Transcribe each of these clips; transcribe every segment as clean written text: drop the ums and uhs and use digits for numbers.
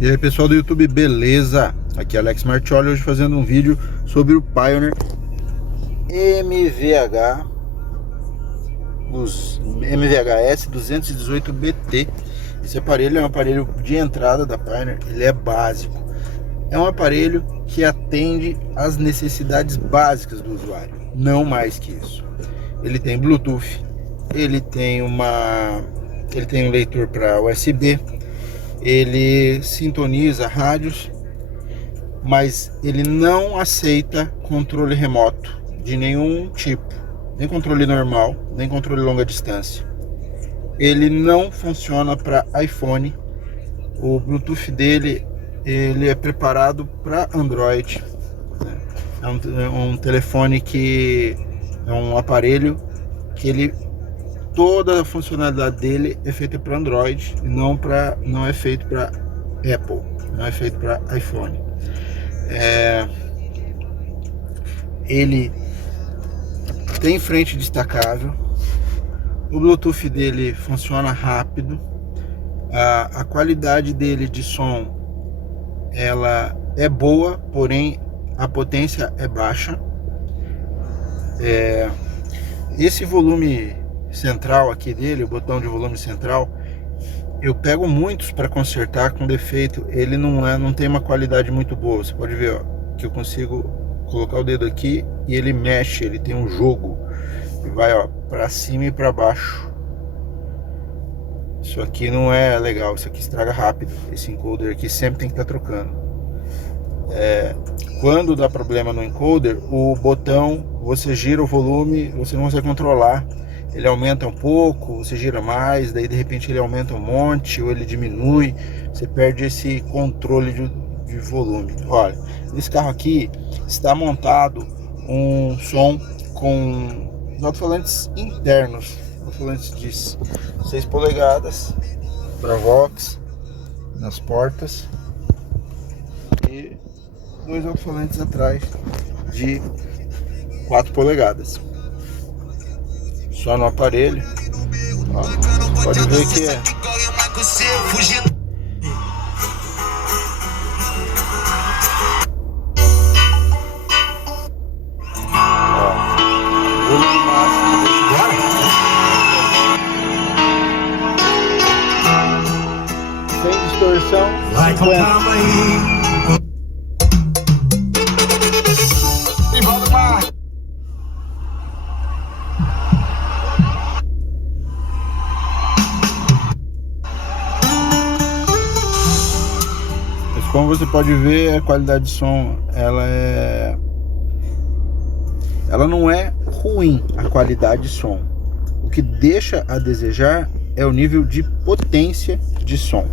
E aí pessoal do YouTube, beleza? Aqui é Alex Martioli, hoje fazendo um vídeo sobre o Pioneer MVHS 218BT. Esse aparelho é um aparelho de entrada da Pioneer, ele é básico. É um aparelho que atende às necessidades básicas do usuário, não mais que isso. Ele tem Bluetooth, ele tem um leitor para USB, ele sintoniza rádios, mas ele não aceita controle remoto de nenhum tipo, nem controle normal, nem controle longa distância. Ele não funciona para iPhone. O Bluetooth dele ele é preparado para Android. É um telefone que é um aparelho que toda a funcionalidade dele é feita para Android e não é feito para Apple, não é feito para iPhone. Ele tem frente destacável, o Bluetooth dele funciona rápido, a qualidade dele de som ela é boa, porém a potência é baixa. Esse volume central aqui dele, o botão de volume central, eu pego muitos para consertar com defeito. Ele não tem uma qualidade muito boa. Você pode ver, ó, que eu consigo colocar o dedo aqui e ele mexe, ele tem um jogo e vai, ó, para cima e para baixo. Isso aqui não é legal, isso aqui estraga rápido. Esse encoder aqui sempre tem que estar trocando. Quando dá problema no encoder, o botão, você gira o volume, você não consegue controlar. Ele aumenta um pouco, você gira mais, daí de repente ele aumenta um monte, ou ele diminui, você perde esse controle de volume. Olha, nesse carro aqui está montado um som com os alto-falantes internos, alto-falantes de 6 polegadas, para Vox, nas portas, e 2 alto-falantes atrás de 4 polegadas. Só no aparelho, ó, pode ver que ó, volume máximo sem distorção, 50. Como você pode ver, a qualidade de som ela não é ruim, a qualidade de som. O que deixa a desejar é o nível de potência de som.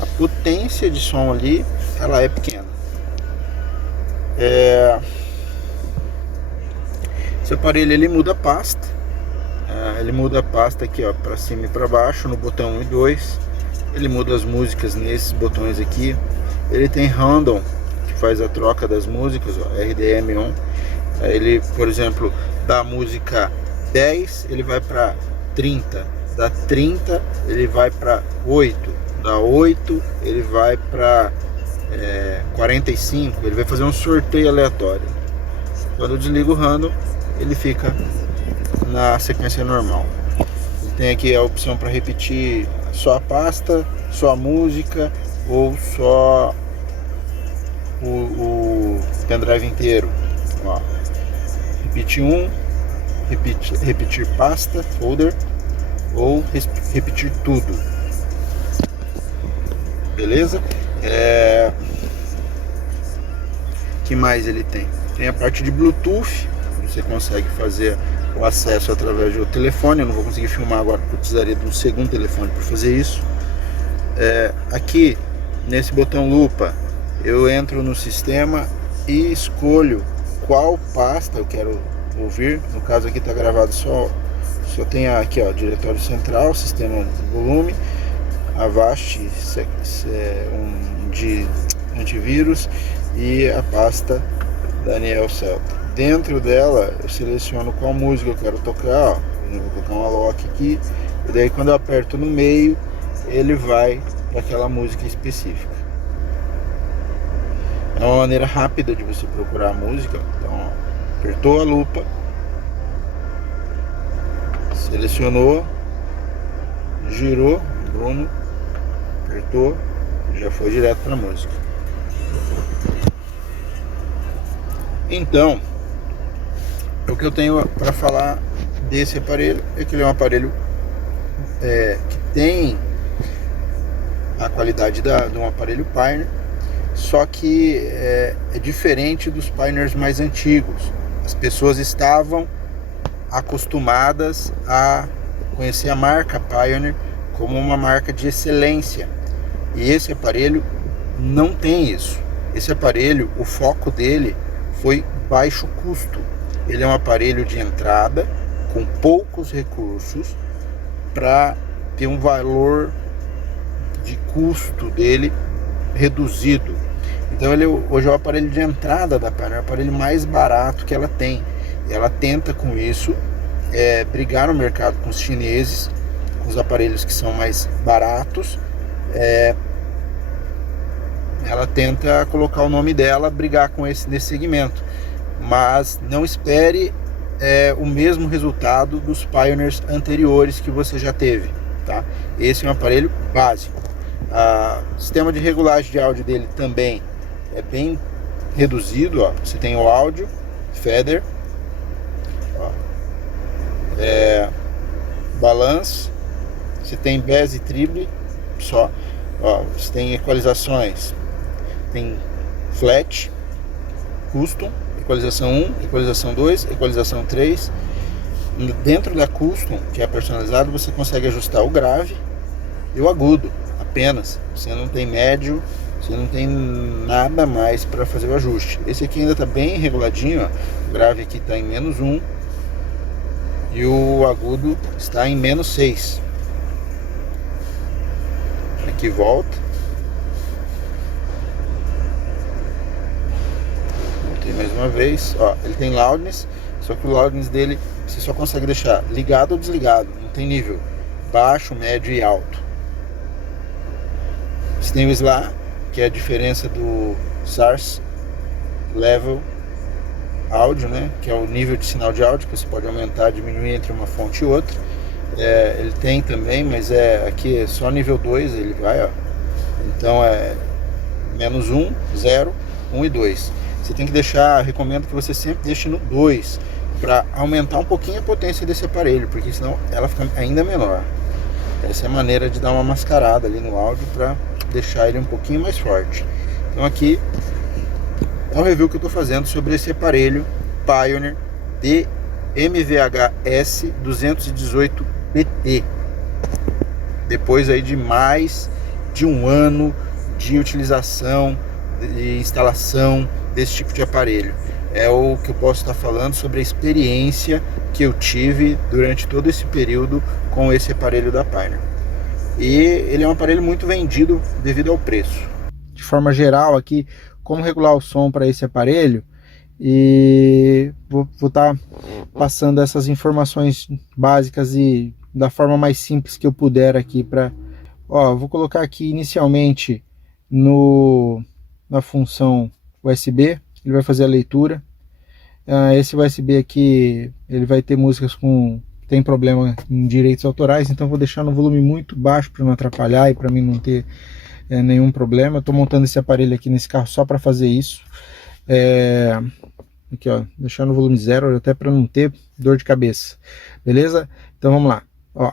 A potência de som ali, ela é pequena. Esse aparelho ele muda a pasta. Ele muda a pasta aqui, ó, para cima e para baixo no botão 1 e 2. Ele muda as músicas nesses botões aqui. Ele tem random, que faz a troca das músicas, ó, RDM on. Ele, por exemplo, da música 10, ele vai para 30. Da 30, ele vai para 8. Da 8, ele vai para 45. Ele vai fazer um sorteio aleatório. Quando eu desligo o random, ele fica na sequência normal. Ele tem aqui a opção para repetir só a pasta, só a música, ou só o pendrive inteiro. Ó, repetir repetir pasta, folder, ou repetir tudo. Beleza? Que mais ele tem? Tem a parte de Bluetooth. Você consegue fazer o acesso através do telefone. Eu não vou conseguir filmar agora porque eu precisaria de um segundo telefone para fazer isso. Aqui nesse botão lupa, eu entro no sistema e escolho qual pasta eu quero ouvir. No caso aqui está gravado só tem aqui, ó, diretório central, sistema de volume, Avast de antivírus e a pasta Daniel Celta. Dentro dela eu seleciono qual música eu quero tocar, ó. Eu vou colocar um Alok aqui, e daí quando eu aperto no meio ele vai para aquela música específica. É uma maneira rápida de você procurar a música. Então, ó, apertou a lupa, selecionou, girou, Bruno, apertou, já foi direto para a música. Então, o que eu tenho para falar desse aparelho é que ele é um aparelho que tem a qualidade de um aparelho Pioneer, só que é diferente dos Pioneers mais antigos. As pessoas estavam acostumadas a conhecer a marca Pioneer como uma marca de excelência, e esse aparelho não tem isso. Esse aparelho, o foco dele foi baixo custo. Ele é um aparelho de entrada com poucos recursos para ter um valor de custo dele reduzido. Então ele hoje é o aparelho de entrada da Pioneer, é o aparelho mais barato que ela tem. E ela tenta com isso brigar no mercado com os chineses, com os aparelhos que são mais baratos. Ela tenta colocar o nome dela, brigar com nesse segmento, mas não espere o mesmo resultado dos Pioneers anteriores que você já teve, tá? Esse é um aparelho básico. O sistema de regulagem de áudio dele também é bem reduzido, ó. Você tem o áudio feather, ó, balance, você tem bass e treble só, ó. Você tem equalizações, tem flat, custom, equalização 1, equalização 2, equalização 3. Dentro da custom, que é personalizado, você consegue ajustar o grave e o agudo apenas. Você não tem médio, você não tem nada mais para fazer o ajuste. Esse aqui ainda está bem reguladinho, ó. O grave aqui está em -1 e o agudo está em -6. Aqui volta. Voltei mais uma vez, ó. Ele tem loudness, só que o loudness dele você só consegue deixar ligado ou desligado, não tem nível baixo, médio e alto. Você tem o SLA, que é a diferença do SARS Level áudio, né? Que é o nível de sinal de áudio que você pode aumentar, diminuir entre uma fonte e outra. Ele tem também, mas aqui é só nível 2, ele vai, ó. Então é -1, 0, 1 e 2. Você tem que deixar, recomendo que você sempre deixe no 2 para aumentar um pouquinho a potência desse aparelho, porque senão ela fica ainda menor. Essa é a maneira de dar uma mascarada ali no áudio para deixar ele um pouquinho mais forte. Então aqui é o review que eu estou fazendo sobre esse aparelho Pioneer DMVH-S 218BT. Depois aí de mais de um ano de utilização e instalação desse tipo de aparelho, é o que eu posso estar falando sobre a experiência que eu tive durante todo esse período com esse aparelho da Pioneer. E ele é um aparelho muito vendido devido ao preço. De forma geral aqui, como regular o som para esse aparelho, e vou estar passando essas informações básicas e da forma mais simples que eu puder aqui para, vou colocar aqui inicialmente na função USB, ele vai fazer a leitura. Esse USB aqui, ele vai ter músicas tem problema em direitos autorais, então vou deixar no volume muito baixo para não atrapalhar e para mim não ter nenhum problema. Eu estou montando esse aparelho aqui nesse carro só para fazer isso. Aqui, ó, deixar no volume 0 até para não ter dor de cabeça, beleza? Então vamos lá, ó,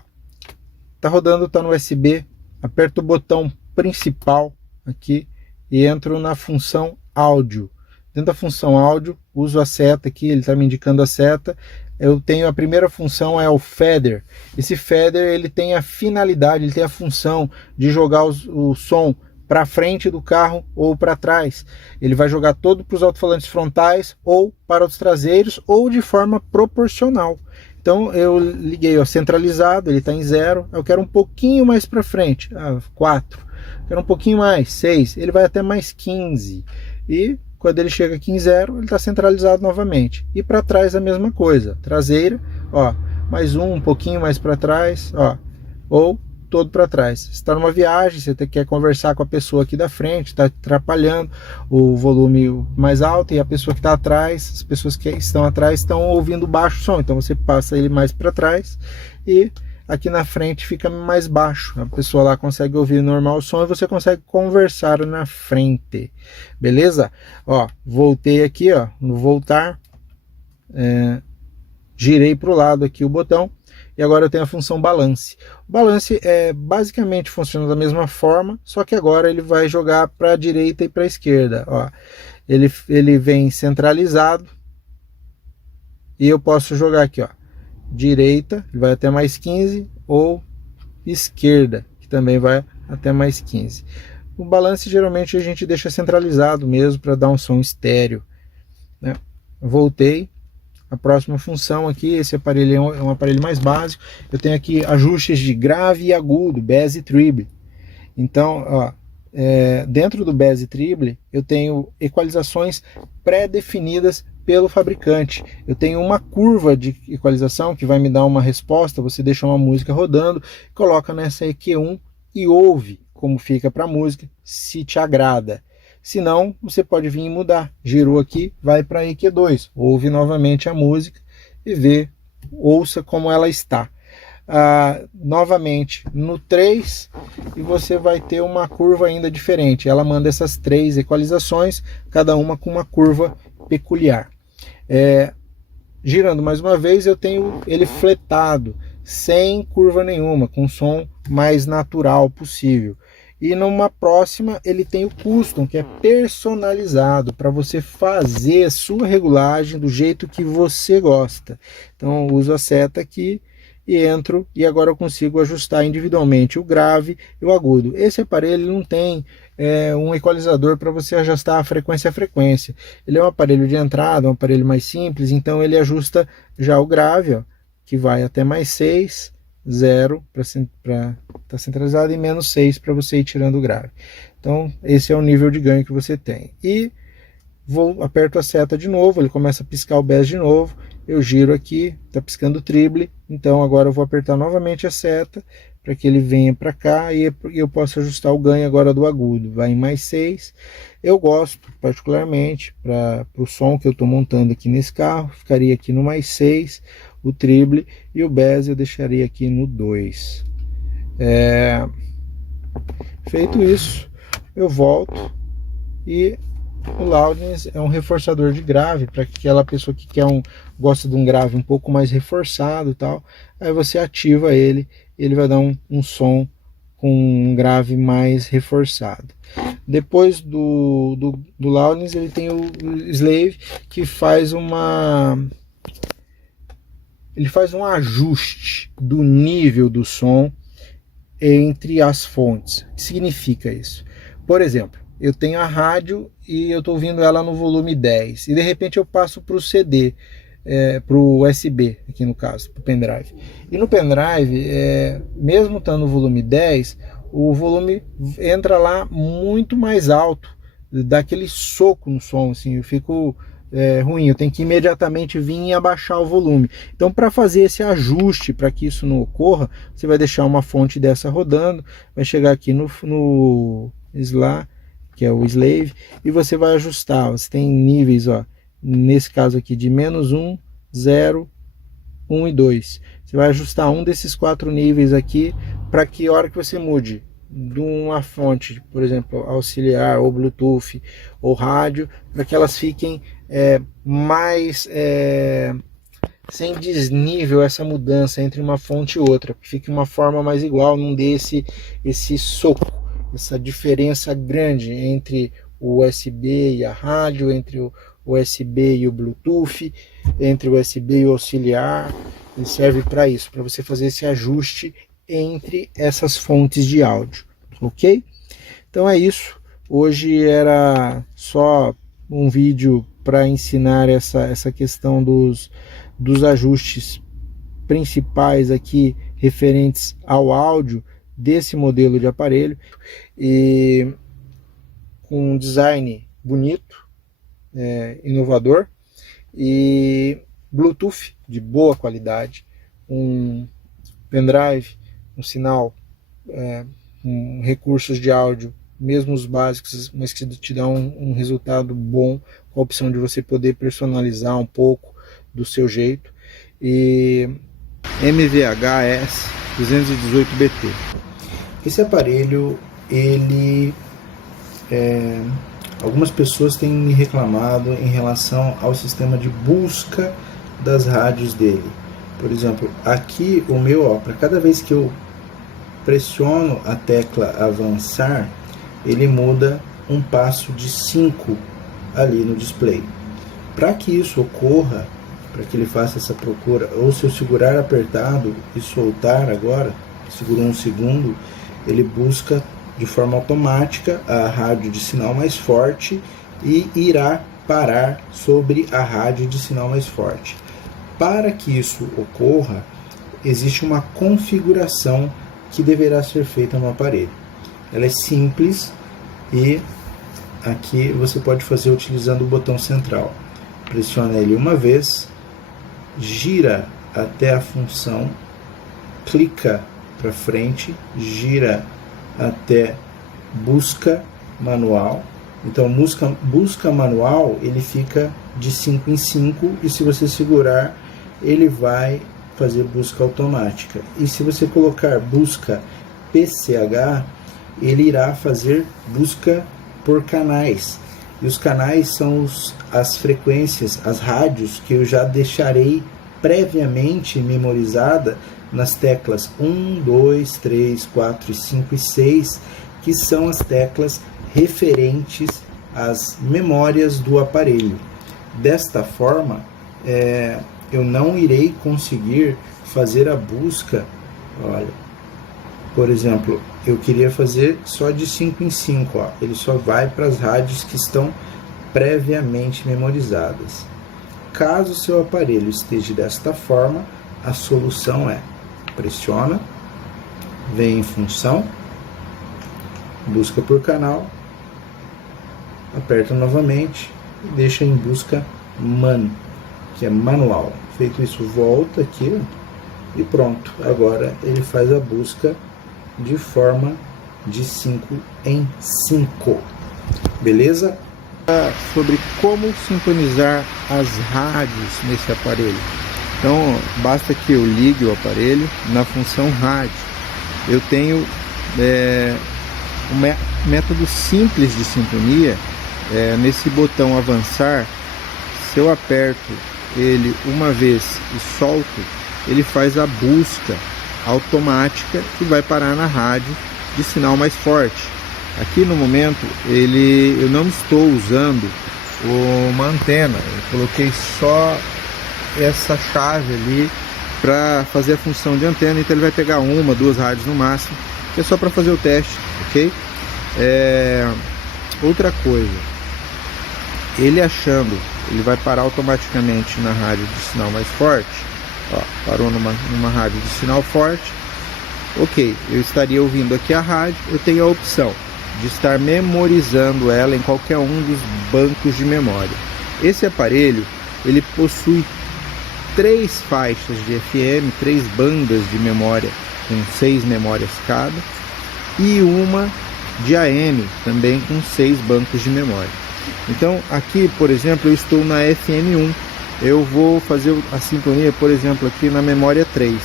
tá rodando, tá no USB, aperto o botão principal aqui e entro na função áudio. Dentro da função áudio, uso a seta aqui, ele está me indicando a seta. Eu tenho a primeira função, é o feather. Esse feather, ele tem a finalidade, ele tem a função de jogar o som para frente do carro ou para trás. Ele vai jogar todo para os alto-falantes frontais ou para os traseiros ou de forma proporcional. Então eu liguei, ó, centralizado, ele está em 0. Eu quero um pouquinho mais para frente, 4. Quero um pouquinho mais, 6. Ele vai até mais 15. E quando ele chega aqui em 0, ele está centralizado novamente. E para trás a mesma coisa. Traseira, ó, mais um pouquinho mais para trás, ó, ou todo para trás. Você está numa viagem, você quer conversar com a pessoa aqui da frente, está atrapalhando o volume mais alto, e a pessoa que está atrás, as pessoas que estão atrás estão ouvindo baixo som, então você passa ele mais para trás e aqui na frente fica mais baixo. A pessoa lá consegue ouvir normal o som e você consegue conversar na frente. Beleza? Ó, voltei aqui, ó, no voltar, girei para o lado aqui o botão e agora eu tenho a função balance. O balance basicamente funciona da mesma forma, só que agora ele vai jogar para a direita e para a esquerda. Ó, ele vem centralizado e eu posso jogar aqui, ó, direita, ele vai até mais 15, ou esquerda, que também vai até mais 15. O balance geralmente a gente deixa centralizado mesmo para dar um som estéreo, né? Voltei. A próxima função aqui, esse aparelho é um aparelho mais básico. Eu tenho aqui ajustes de grave e agudo, bass e treble. Então, ó, dentro do bass e treble, eu tenho equalizações pré-definidas pelo fabricante. Eu tenho uma curva de equalização que vai me dar uma resposta. Você deixa uma música rodando, coloca nessa EQ1 e ouve como fica para a música, se te agrada. Se não, você pode vir e mudar. Girou aqui, vai para EQ2. Ouve novamente a música e ouça como ela está. Novamente no 3, e você vai ter uma curva ainda diferente. Ela manda essas 3 equalizações, cada uma com uma curva peculiar. Girando mais uma vez, eu tenho ele fletado, sem curva nenhuma, com som mais natural possível. E numa próxima ele tem o custom, que é personalizado para você fazer a sua regulagem do jeito que você gosta. Então eu uso a seta aqui e entro, e agora eu consigo ajustar individualmente o grave e o agudo. Esse aparelho não tem um equalizador para você ajustar a frequência. Ele é um aparelho de entrada, um aparelho mais simples, então ele ajusta já o grave, ó, que vai até mais 6, 0 para estar centralizado, e menos 6 para você ir tirando o grave. Então esse é o nível de ganho que você tem. E aperto a seta de novo, ele começa a piscar o bass de novo, eu giro aqui, está piscando o treble, então agora eu vou apertar novamente a seta para que ele venha para cá e eu posso ajustar o ganho agora do agudo, vai em mais 6. Eu gosto particularmente, para o som que eu estou montando aqui nesse carro, ficaria aqui no mais 6, o treble, e o bass eu deixaria aqui no 2. Feito isso, eu volto, e o loudness é um reforçador de grave para aquela pessoa que gosta de um grave um pouco mais reforçado e tal. Aí você ativa ele vai dar um som com um grave mais reforçado. Depois do loudness, ele tem o slave, que faz um ajuste do nível do som entre as fontes. O que significa isso? Por exemplo, eu tenho a rádio e eu estou ouvindo ela no volume 10, e de repente eu passo para o CD, para o USB, aqui no caso, para o pendrive. E no pendrive, mesmo estando no volume 10, o volume entra lá muito mais alto, dá aquele soco no som, assim, eu fico ruim, eu tenho que imediatamente vir e abaixar o volume. Então, para fazer esse ajuste, para que isso não ocorra, você vai deixar uma fonte dessa rodando, vai chegar aqui no SLA, que é o slave, e você vai ajustar. Você tem níveis, ó, nesse caso aqui, de -1, 0, 1 e 2. Você vai ajustar um desses 4 níveis aqui, para que a hora que você mude de uma fonte, por exemplo, auxiliar, ou Bluetooth, ou rádio, para que elas fiquem mais sem desnível, essa mudança entre uma fonte e outra, que fique uma forma mais igual, não dê esse soco, essa diferença grande entre o USB e a rádio, entre o USB e o Bluetooth, entre o USB e o auxiliar. Ele serve para isso, para você fazer esse ajuste entre essas fontes de áudio, ok? Então é isso. Hoje era só um vídeo para ensinar essa questão dos ajustes principais aqui referentes ao áudio desse modelo de aparelho, e com um design bonito, inovador, e Bluetooth de boa qualidade, um pendrive, um sinal recursos de áudio, mesmo os básicos, mas que te dão um resultado bom, com a opção de você poder personalizar um pouco do seu jeito. E MVHS 218BT. Esse aparelho, algumas pessoas têm me reclamado em relação ao sistema de busca das rádios dele. Por exemplo, aqui o meu, para cada vez que eu pressiono a tecla avançar, ele muda um passo de 5 ali no display. Para que isso ocorra, para que ele faça essa procura, ou se eu segurar apertado e soltar agora, seguro 1 segundo, ele busca de forma automática a rádio de sinal mais forte e irá parar sobre a rádio de sinal mais forte. Para que isso ocorra, existe uma configuração que deverá ser feita no aparelho. Ela é simples e aqui você pode fazer utilizando o botão central. Pressiona ele uma vez, gira até a função, clica para frente, gira até busca manual. Então busca manual, ele fica de 5 em 5 e se você segurar, ele vai fazer busca automática. E se você colocar busca PCH, ele irá fazer busca por canais. E os canais são as frequências, as rádios que eu já deixarei previamente memorizada nas teclas 1, 2, 3, 4, 5 e 6, que são as teclas referentes às memórias do aparelho. Desta forma, eu não irei conseguir fazer a busca. Olha, por exemplo, eu queria fazer só de 5 em 5, ó. Ele só vai para as rádios que estão previamente memorizadas. Caso seu aparelho esteja desta forma, a solução é: pressiona, vem em função, busca por canal, aperta novamente e deixa em busca que é manual. Feito isso, volta aqui e pronto. Agora ele faz a busca de forma de 5 em 5. Beleza? Sobre como sintonizar as rádios nesse aparelho. Então, basta que eu ligue o aparelho na função rádio. Eu tenho um método simples de sintonia. Nesse botão avançar, se eu aperto ele uma vez e solto, ele faz a busca automática e vai parar na rádio de sinal mais forte. Aqui no momento eu não estou usando uma antena, eu coloquei só essa chave ali para fazer a função de antena, então ele vai pegar 1, 2 rádios no máximo, que é só para fazer o teste, ok? Outra coisa, ele vai parar automaticamente na rádio de sinal mais forte. Ó, parou numa rádio de sinal forte. Ok, eu estaria ouvindo aqui a rádio, eu tenho a opção de estar memorizando ela em qualquer um dos bancos de memória. Esse aparelho, ele possui 3 faixas de FM, 3 bandas de memória com 6 memórias cada, e uma de AM também com 6 bancos de memória. Então aqui, por exemplo, eu estou na FM1. Eu vou fazer a sintonia, por exemplo, aqui na memória 3.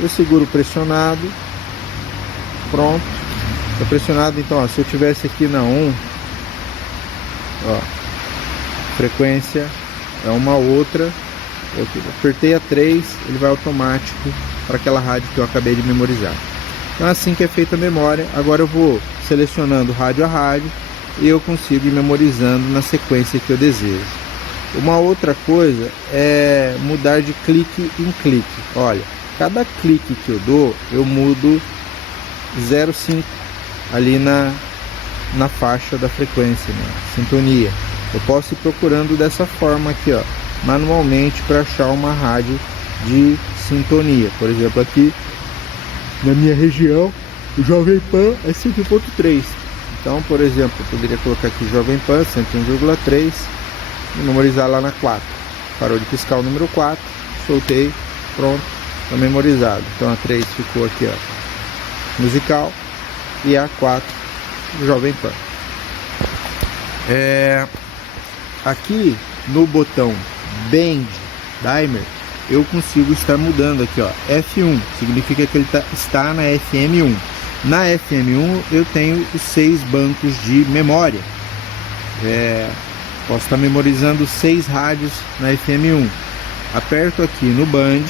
Eu seguro pressionado, pronto. Está pressionado, então, ó, se eu tivesse aqui na 1, ó, frequência é uma outra. Eu apertei a 3, ele vai automático para aquela rádio que eu acabei de memorizar. Então é assim que é feita a memória. Agora eu vou selecionando rádio a rádio e eu consigo ir memorizando na sequência que eu desejo. Uma outra coisa é mudar de clique em clique. Olha, cada clique que eu dou, eu mudo 0,5 ali na faixa da frequência, né? Sintonia. Eu posso ir procurando dessa forma aqui, ó, manualmente, para achar uma rádio de sintonia. Por exemplo, aqui na minha região, o Jovem Pan é 5.3. Então, por exemplo, eu poderia colocar aqui Jovem Pan 101,3 e memorizar lá na 4. Parou de piscar o número 4, soltei, pronto, está memorizado. Então a 3 ficou aqui, ó, musical. e A4 Jovem Pan. Aqui no botão Bend Dimmer eu consigo estar mudando aqui, ó, F1, significa que ele está na FM1. Na FM1 eu tenho os 6 bancos de memória. Posso estar memorizando 6 rádios na FM1. Aperto aqui no Band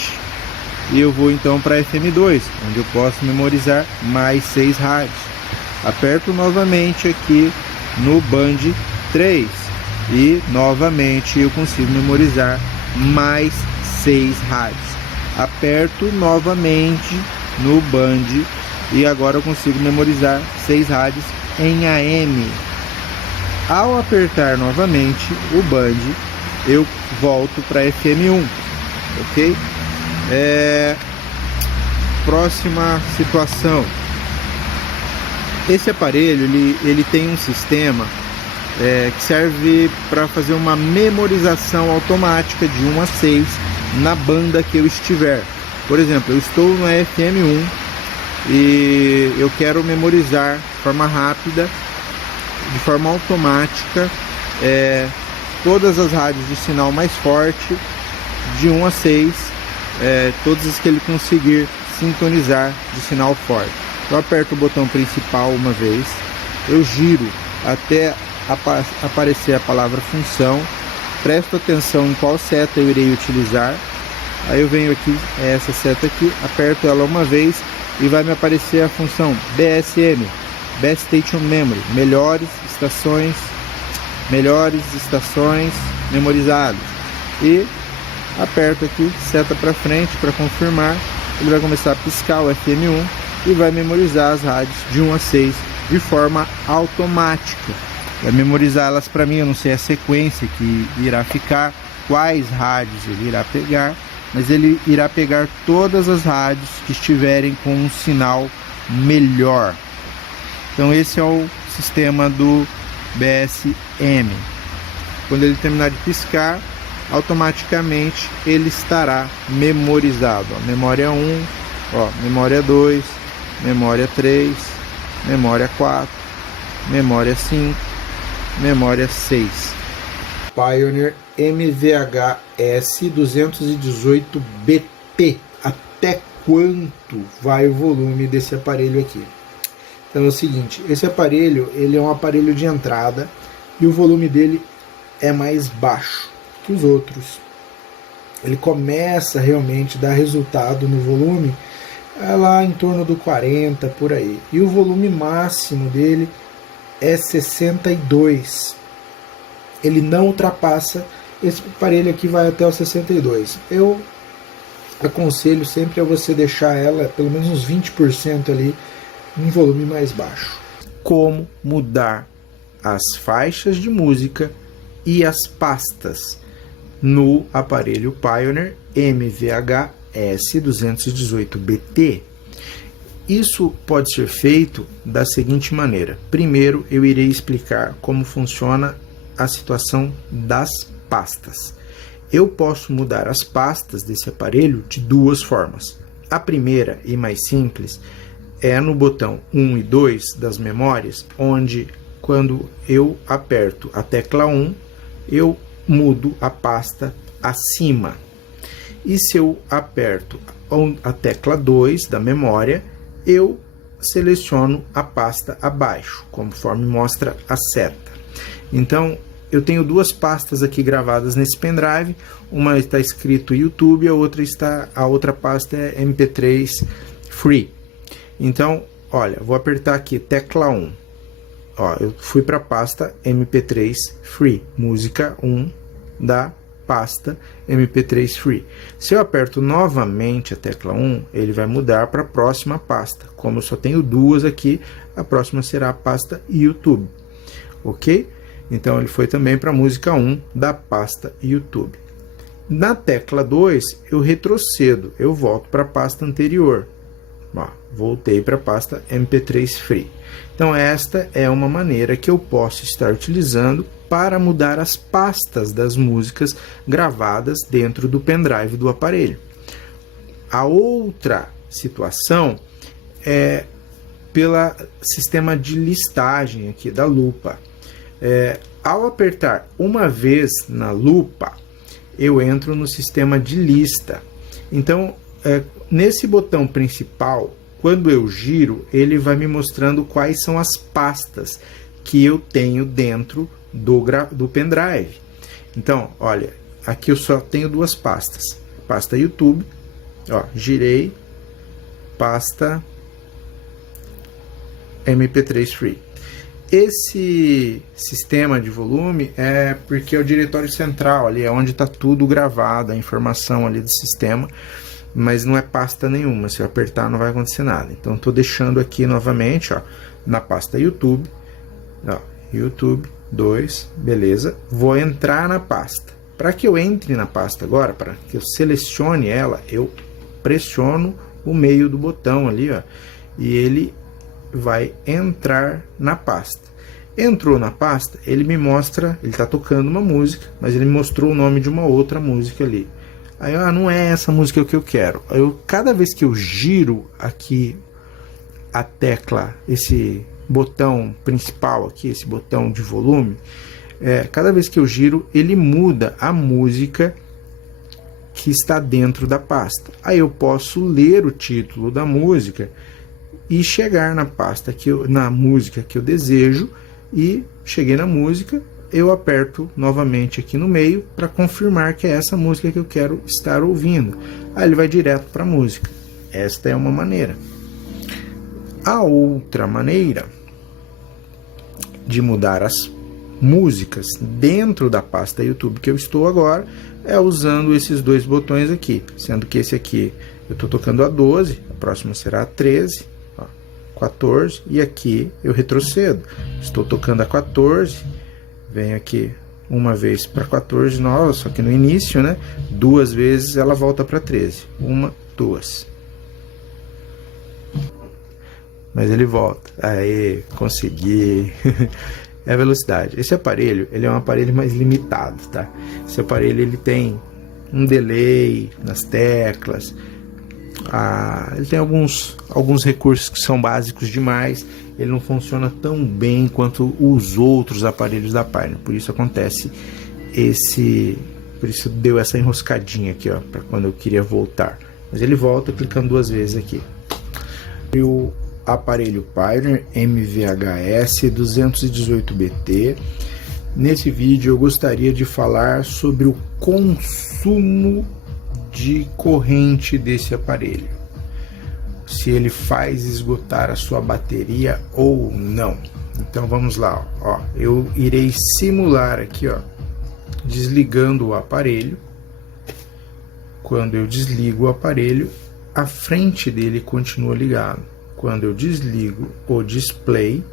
e eu vou então para FM2, onde eu posso memorizar mais 6 rádios. Aperto novamente aqui no Band 3 e novamente eu consigo memorizar mais 6 rádios. Aperto novamente no Band e agora eu consigo memorizar 6 rádios em AM. Ao apertar novamente o Band, eu volto para FM1, ok? Próxima situação. Esse aparelho ele tem um sistema que serve para fazer uma memorização automática de 1 a 6 na banda que eu estiver. Por exemplo, eu estou no FM1 e eu quero memorizar de forma rápida, de forma automática, todas as rádios de sinal mais forte de 1 a 6, todas as que ele conseguir sintonizar de sinal forte. Eu aperto o botão principal uma vez, eu giro até aparecer a palavra função, presto atenção em qual seta eu irei utilizar, aí eu venho aqui, essa seta aqui, aperto ela uma vez e vai me aparecer a função BSM, Best Station Memory, melhores estações memorizadas, e aperto aqui seta para frente para confirmar. Ele vai começar a piscar o FM1 e vai memorizar as rádios de 1 a 6 de forma automática. Vai memorizar elas para mim, eu não sei a sequência que irá ficar, quais rádios ele irá pegar, mas ele irá pegar todas as rádios que estiverem com um sinal melhor. Então esse é o sistema do BSM. Quando ele terminar de piscar, automaticamente ele estará memorizado. Memória 1, memória 2, memória 3, memória 4, memória 5, memória 6. Pioneer MVHS 218BT. Até quanto vai o volume desse aparelho aqui? Então é o seguinte, esse aparelho ele é um aparelho de entrada e o volume dele é mais baixo que os outros. Ele começa realmente a dar resultado no volume lá em torno do 40 por aí. E o volume máximo dele é 62. Ele não ultrapassa, esse aparelho aqui vai até o 62. Eu aconselho sempre a você deixar ela pelo menos uns 20% ali em volume mais baixo. Como mudar as faixas de música e as pastas no aparelho Pioneer MVHS 218BT? Isso pode ser feito da seguinte maneira. Primeiro eu irei explicar como funciona a situação das pastas. Eu posso mudar as pastas desse aparelho de duas formas. A primeira e mais simples é no botão 1 e 2 das memórias, onde quando eu aperto a tecla 1, eu mudo a pasta acima. E se eu aperto a tecla 2 da memória, eu seleciono a pasta abaixo, conforme mostra a seta. Então, eu tenho duas pastas aqui gravadas nesse pendrive, uma está escrito YouTube, a outra pasta é MP3 Free. Então, olha, vou apertar aqui tecla 1. Eu fui para a pasta MP3 Free, música 1 da pasta MP3 Free. Se eu aperto novamente a tecla 1, ele vai mudar para a próxima pasta. Como eu só tenho duas aqui, a próxima será a pasta YouTube. Ok? Então ele foi também para a música 1 da pasta YouTube. Na tecla 2, eu retrocedo, eu volto para a pasta anterior. Voltei para a pasta MP3 Free. Então esta é uma maneira que eu posso estar utilizando para mudar as pastas das músicas gravadas dentro do pendrive do aparelho. A outra situação é pelo sistema de listagem aqui da lupa. Ao apertar uma vez na lupa, eu entro no sistema de lista. Então, nesse botão principal, quando eu giro, ele vai me mostrando quais são as pastas que eu tenho dentro do pendrive. Então, olha, aqui eu só tenho duas pastas. Pasta YouTube, ó, girei, pasta MP3 Free. Esse sistema de volume é porque é o diretório central, ali é onde está tudo gravado, a informação ali do sistema, mas não é pasta nenhuma. Se eu apertar não vai acontecer nada. Então estou deixando aqui novamente, ó, na pasta YouTube, ó, YouTube 2, beleza. Vou entrar na pasta. Para que eu entre na pasta agora, para que eu selecione ela, eu pressiono o meio do botão ali, ó, e ele vai entrar na pasta. Entrou na pasta, ele me mostra, ele está tocando uma música, mas ele me mostrou o nome de uma outra música ali. Aí, não é essa música que eu quero. Cada vez que eu giro aqui a tecla, esse botão principal aqui, esse botão de volume, cada vez que eu giro, ele muda a música que está dentro da pasta. Aí eu posso ler o título da música e chegar na pasta na música que eu desejo, e cheguei na música, eu aperto novamente aqui no meio para confirmar que é essa música que eu quero estar ouvindo. Aí ele vai direto para a música. Esta é uma maneira. A outra maneira de mudar as músicas dentro da pasta YouTube que eu estou agora é usando esses dois botões aqui, sendo que esse aqui eu estou tocando a 12, a próxima será a 13, 14, e aqui eu retrocedo. Estou tocando a 14, venho aqui uma vez para 14 nova, só que no início, né? Duas vezes ela volta para 13. Uma, duas. Mas ele volta. Aí, consegui. É a velocidade. Esse aparelho, ele é um aparelho mais limitado, tá? Esse aparelho, ele tem um delay nas teclas. Ele tem alguns recursos que são básicos demais. Ele não funciona tão bem quanto os outros aparelhos da Pioneer. Por isso acontece por isso deu essa enroscadinha aqui, ó, para quando eu queria voltar. Mas ele volta clicando duas vezes aqui. E o aparelho Pioneer MVHS 218BT. Nesse vídeo eu gostaria de falar sobre o consumo de corrente desse aparelho, se ele faz esgotar a sua bateria ou não. Então vamos lá, ó, eu irei simular aqui, ó, desligando o aparelho. Quando eu desligo o aparelho, a frente dele continua ligado. Quando eu desligo o display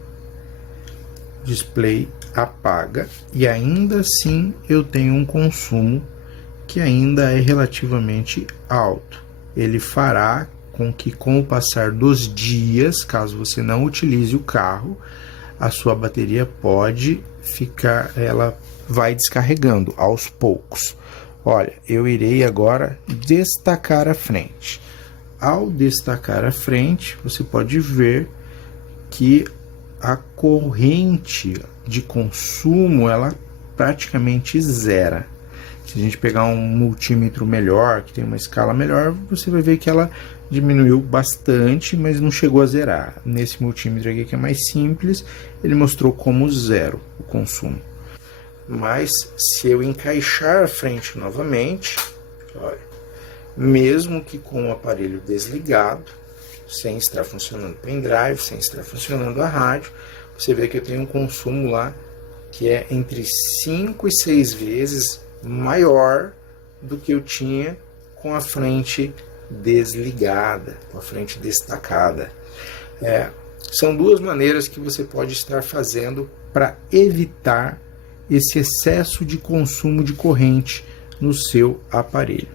apaga, e ainda assim eu tenho um consumo que ainda é relativamente alto. Ele fará com que, com o passar dos dias, caso você não utilize o carro, a sua bateria pode ficar, ela vai descarregando aos poucos. Olha, eu irei agora destacar a frente. Ao destacar a frente, você pode ver que a corrente de consumo, ela praticamente zera. Se a gente pegar um multímetro melhor, que tem uma escala melhor, você vai ver que ela diminuiu bastante, mas não chegou a zerar. Nesse multímetro aqui, que é mais simples, ele mostrou como zero o consumo. Mas se eu encaixar a frente novamente, olha, mesmo que com o aparelho desligado, sem estar funcionando o pendrive, sem estar funcionando a rádio, você vê que eu tenho um consumo lá que é entre 5 e 6 vezes maior do que eu tinha com a frente desligada, com a frente destacada. São duas maneiras que você pode estar fazendo para evitar esse excesso de consumo de corrente no seu aparelho.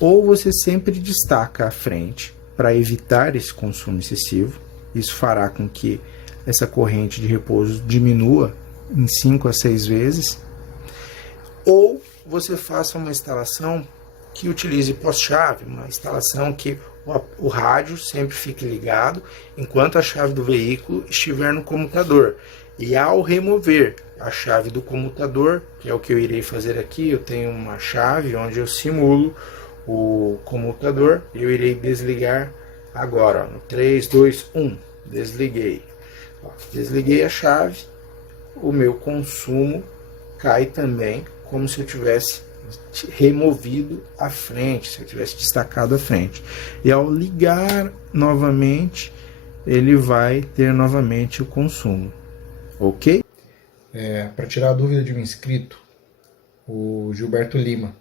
Ou você sempre destaca a frente para evitar esse consumo excessivo, isso fará com que essa corrente de repouso diminua em 5 a 6 vezes, ou você faça uma instalação que utilize pós-chave, uma instalação que o rádio sempre fique ligado enquanto a chave do veículo estiver no comutador. E ao remover a chave do comutador, que é o que eu irei fazer aqui, eu tenho uma chave onde eu simulo o comutador, eu irei desligar agora, ó, no 3, 2, 1, desliguei. Ó, desliguei a chave, o meu consumo cai também, como se eu tivesse removido a frente, se eu tivesse destacado a frente. E ao ligar novamente, ele vai ter novamente o consumo. Ok? Para tirar a dúvida de um inscrito, o Gilberto Lima,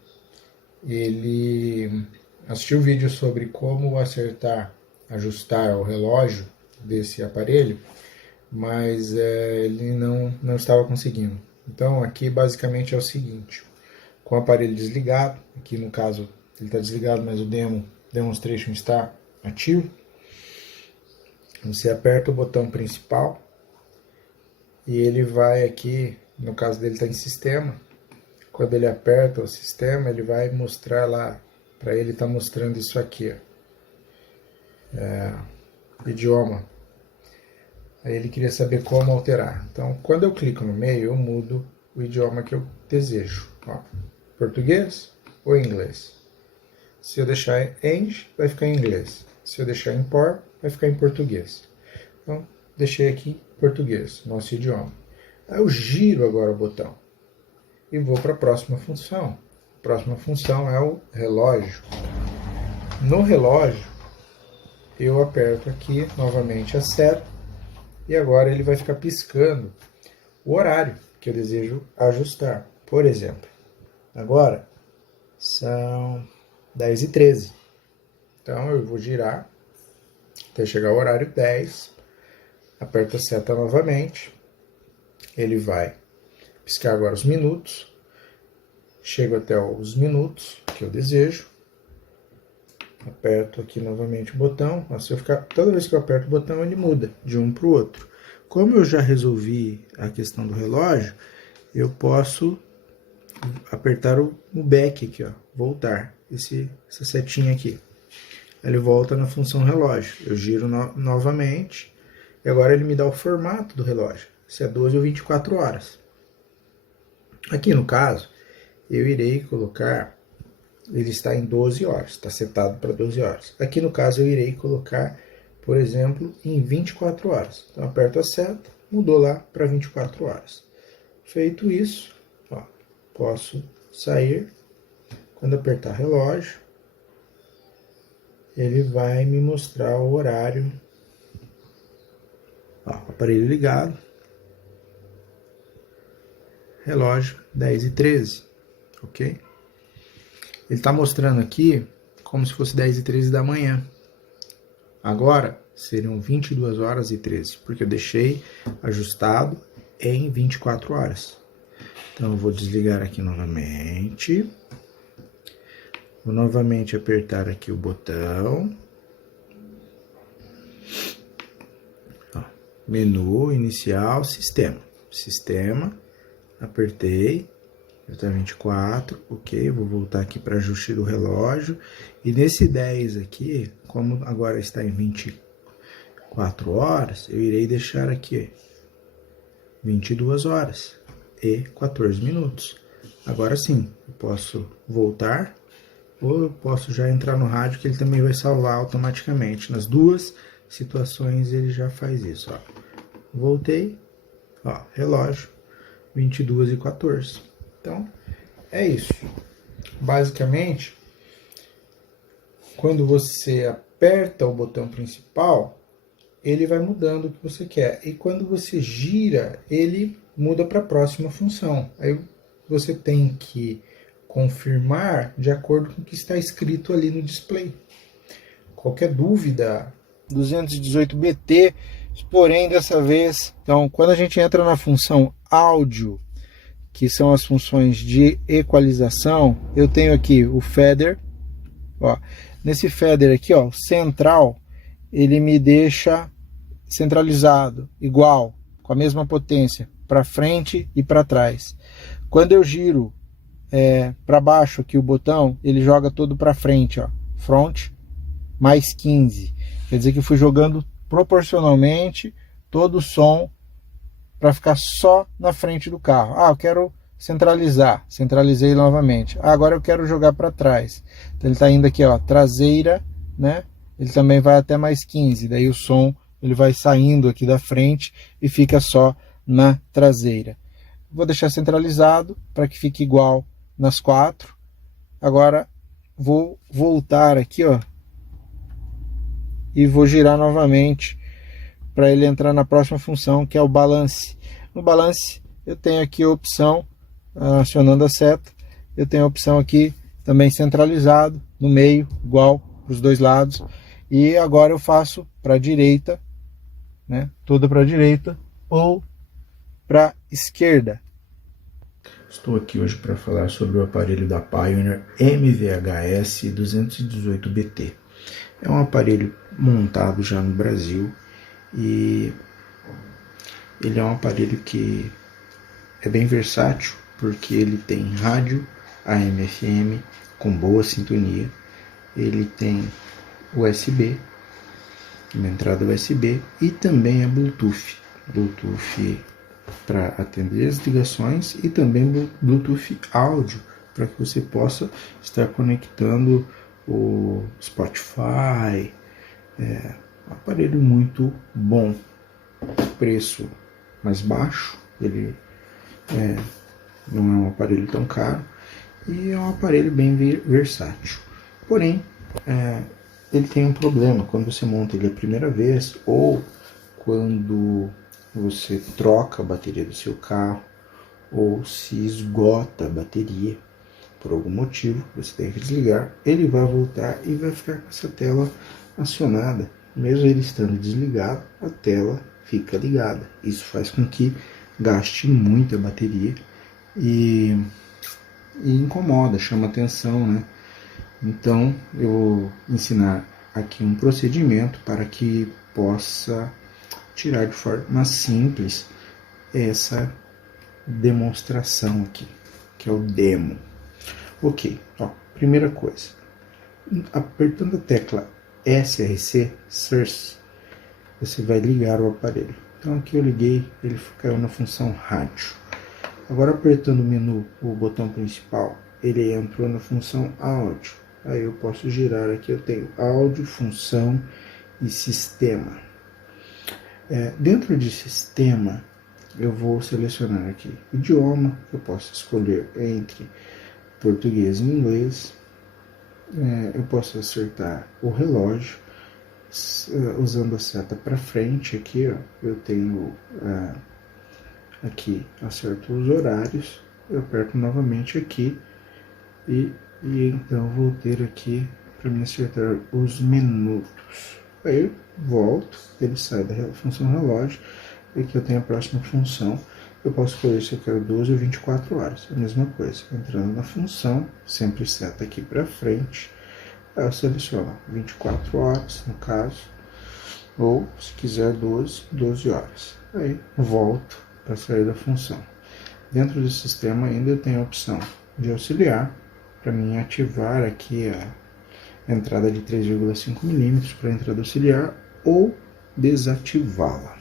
ele assistiu o vídeo sobre como ajustar o relógio desse aparelho, mas ele não estava conseguindo. Então aqui basicamente é o seguinte: com o aparelho desligado, aqui no caso ele está desligado, mas o demonstration está ativo, você aperta o botão principal e ele vai aqui, no caso dele está em sistema, quando ele aperta o sistema ele vai mostrar lá, para ele está mostrando isso aqui, ó, idioma. Aí ele queria saber como alterar. Então, quando eu clico no meio, eu mudo o idioma que eu desejo. Ó, português ou inglês. Se eu deixar em Eng, vai ficar em inglês. Se eu deixar em Por, vai ficar em português. Então, deixei aqui português, nosso idioma. Aí eu giro agora o botão e vou para a próxima função. A próxima função é o relógio. No relógio, eu aperto aqui novamente a seta. E agora ele vai ficar piscando o horário que eu desejo ajustar. Por exemplo, agora são 10h13. Então eu vou girar até chegar ao horário 10. Aperto a seta novamente. Ele vai piscar agora os minutos. Chego até os minutos que eu desejo. Aperto aqui novamente o botão. Toda vez que eu aperto o botão, ele muda de um para o outro. Como eu já resolvi a questão do relógio, eu posso apertar o back aqui, ó, voltar, essa setinha aqui. Ele volta na função relógio. Eu giro novamente e agora ele me dá o formato do relógio, se é 12 ou 24 horas. Aqui no caso, eu irei colocar... Ele está em 12 horas, está setado para 12 horas. Aqui no caso eu irei colocar, por exemplo, em 24 horas. Então aperto a seta, mudou lá para 24 horas. Feito isso, ó, posso sair. Quando apertar relógio, ele vai me mostrar o horário. Ó, aparelho ligado. Relógio 10h13, ok? Ele está mostrando aqui como se fosse 10h13 da manhã. Agora seriam 22 horas e 13, porque eu deixei ajustado em 24 horas. Então eu vou desligar aqui novamente. Vou novamente apertar aqui o botão. Ó, menu, inicial, sistema. Sistema, apertei. Está 24, ok, vou voltar aqui para ajuste do relógio, e nesse 10 aqui, como agora está em 24 horas, eu irei deixar aqui 22 horas e 14 minutos. Agora sim, eu posso voltar, ou eu posso já entrar no rádio, que ele também vai salvar automaticamente. Nas duas situações ele já faz isso, ó. Voltei, ó, relógio, 22h14. Então, é isso. Basicamente, quando você aperta o botão principal, ele vai mudando o que você quer. E quando você gira, ele muda para a próxima função. Aí você tem que confirmar de acordo com o que está escrito ali no display. Qualquer dúvida, 218BT, porém dessa vez, então quando a gente entra na função áudio, que são as funções de equalização, eu tenho aqui o feather, ó, nesse feather aqui, ó, central, ele me deixa centralizado, igual, com a mesma potência, para frente e para trás. Quando eu giro para baixo aqui o botão, ele joga todo para frente, ó, front mais 15. Quer dizer que eu fui jogando proporcionalmente todo o som para ficar só na frente do carro. Eu quero centralizar, centralizei novamente. Agora eu quero jogar para trás. Então ele está indo aqui, ó, traseira, né? Ele também vai até mais 15. Daí o som ele vai saindo aqui da frente e fica só na traseira. Vou deixar centralizado para que fique igual nas 4. Agora vou voltar aqui, ó, e vou girar novamente para ele entrar na próxima função, que é o balance. No balance eu tenho aqui a opção, acionando a seta, eu tenho a opção aqui também centralizado, no meio, igual para os dois lados. E agora eu faço para a direita, né, toda para a direita ou para a esquerda. Estou aqui hoje para falar sobre o aparelho da Pioneer MVHS 218BT. É um aparelho montado já no Brasil e ele é um aparelho que é bem versátil porque ele tem rádio AM/FM com boa sintonia, ele tem USB, uma entrada USB e também é Bluetooth para atender as ligações e também Bluetooth áudio para que você possa estar conectando o Spotify. É um aparelho muito bom, preço mais baixo, ele não é um aparelho tão caro e é um aparelho bem versátil. Porém, ele tem um problema quando você monta ele a primeira vez ou quando você troca a bateria do seu carro ou se esgota a bateria por algum motivo, você tem que desligar, ele vai voltar e vai ficar com essa tela acionada. Mesmo ele estando desligado, a tela fica ligada. Isso faz com que gaste muita bateria e incomoda, chama atenção, né? Então eu vou ensinar aqui um procedimento para que possa tirar de forma simples essa demonstração aqui, que é o demo. Ok, primeira coisa, apertando a tecla SRC, Source, você vai ligar o aparelho. Então aqui eu liguei, ele caiu na função rádio. Agora apertando o menu, o botão principal, ele entrou na função áudio. Aí eu posso girar aqui, eu tenho áudio, função e sistema. Dentro de sistema, eu vou selecionar aqui idioma, eu posso escolher entre português e inglês. Eu posso acertar o relógio usando a seta para frente aqui, ó, eu tenho aqui, acerto os horários, eu aperto novamente aqui e então vou ter aqui para me acertar os minutos. Aí eu volto, ele sai da função relógio, e aqui eu tenho a próxima função, eu posso escolher se eu quero 12 ou 24 horas, a mesma coisa, entrando na função, sempre seta aqui para frente, aí eu seleciono 24 horas, no caso, ou se quiser 12 horas, aí volto para sair da função. Dentro do sistema ainda eu tenho a opção de auxiliar, para mim ativar aqui a entrada de 3,5 mm para a entrada auxiliar ou desativá-la.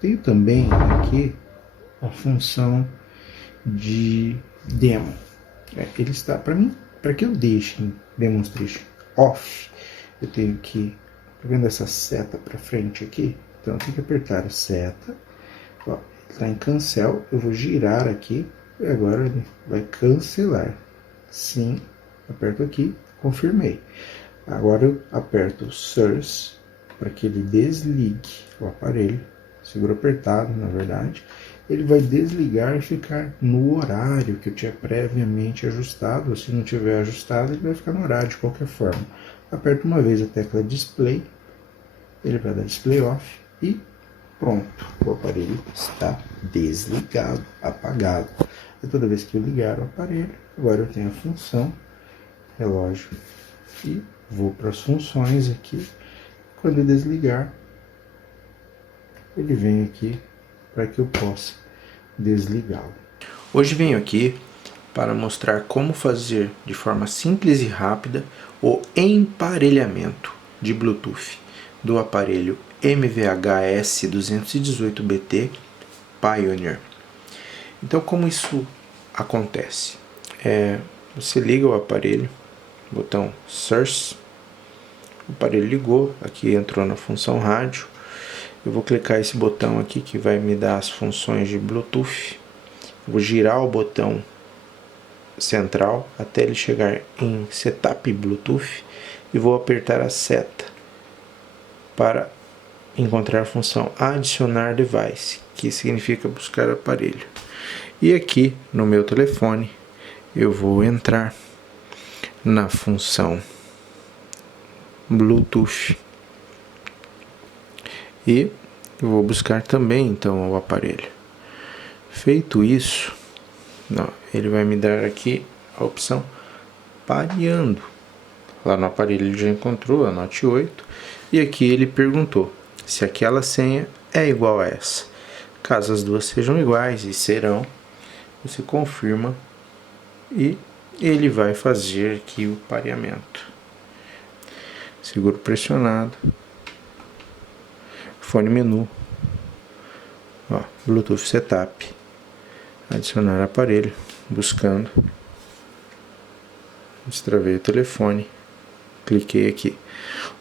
Tenho também aqui a função de demo. Ele está, para que eu deixe em Demonstration Off, eu tenho que, tá vendo essa seta para frente aqui? Então eu tenho que apertar a seta, ele está em cancel, eu vou girar aqui, e agora ele vai cancelar. Sim, aperto aqui, confirmei. Agora eu aperto o Source para que ele desligue o aparelho, seguro apertado na verdade, ele vai desligar e ficar no horário que eu tinha previamente ajustado, ou se não tiver ajustado ele vai ficar no horário de qualquer forma. Aperto uma vez a tecla Display, ele vai dar Display Off e pronto, o aparelho está desligado, apagado. E toda vez que eu ligar o aparelho, agora eu tenho a função relógio e vou para as funções aqui. Quando eu desligar, ele vem aqui para que eu possa desligá-lo. Hoje venho aqui para mostrar como fazer de forma simples e rápida o emparelhamento de Bluetooth do aparelho MVHS218BT Pioneer. Então, como isso acontece? Você liga o aparelho, botão Source, o aparelho ligou, aqui entrou na função rádio. Eu vou clicar esse botão aqui que vai me dar as funções de Bluetooth. Eu vou girar o botão central até ele chegar em Setup Bluetooth e vou apertar a seta para encontrar a função Adicionar Device, que significa buscar aparelho. E aqui no meu telefone eu vou entrar na função Bluetooth e eu vou buscar também então o aparelho. Feito isso, ele vai me dar aqui a opção pareando. Lá no aparelho ele já encontrou a Note 8 e aqui ele perguntou se aquela senha é igual a essa. Caso as duas sejam iguais, e serão, você confirma e ele vai fazer aqui o pareamento. Seguro pressionado, fone menu, Bluetooth Setup, adicionar aparelho, buscando, destravei o telefone, cliquei aqui,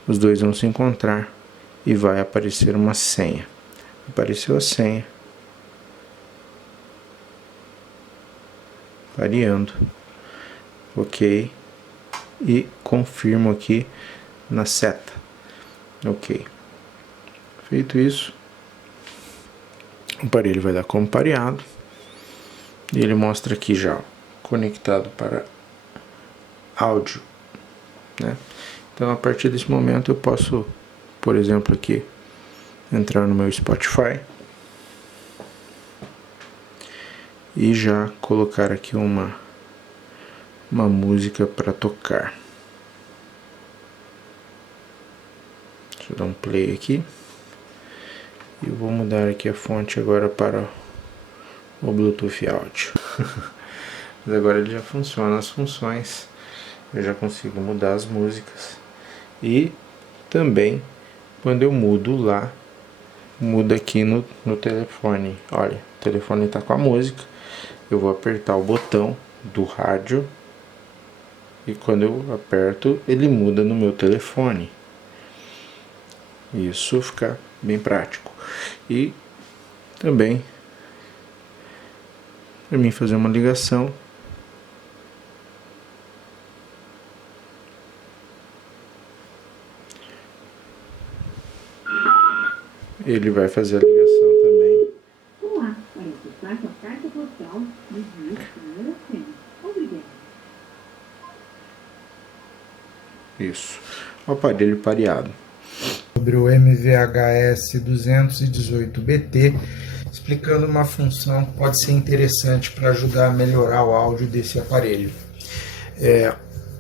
os dois vão se encontrar e vai aparecer uma senha. Apareceu a senha, pareando, ok, e confirmo aqui na seta, ok. Feito isso, o aparelho vai dar como pareado e ele mostra aqui já conectado para áudio, né? Então a partir desse momento eu posso, por exemplo, aqui entrar no meu Spotify e já colocar aqui uma música para tocar. Deixa eu dar um play aqui e eu vou mudar aqui a fonte agora para o Bluetooth áudio. Mas agora ele já funciona as funções, eu já consigo mudar as músicas e também quando eu mudo lá, muda aqui no telefone. Olha, o telefone está com a música, eu vou apertar o botão do rádio e quando eu aperto ele muda no meu telefone. Isso fica bem prático. E também para mim fazer uma ligação, ele vai fazer a ligação também. Olá, para acessar sua carta postal, envie primeira senha. Obrigado. Isso, o aparelho pareado. Sobre o MVHS 218BT, explicando uma função que pode ser interessante para ajudar a melhorar o áudio desse aparelho.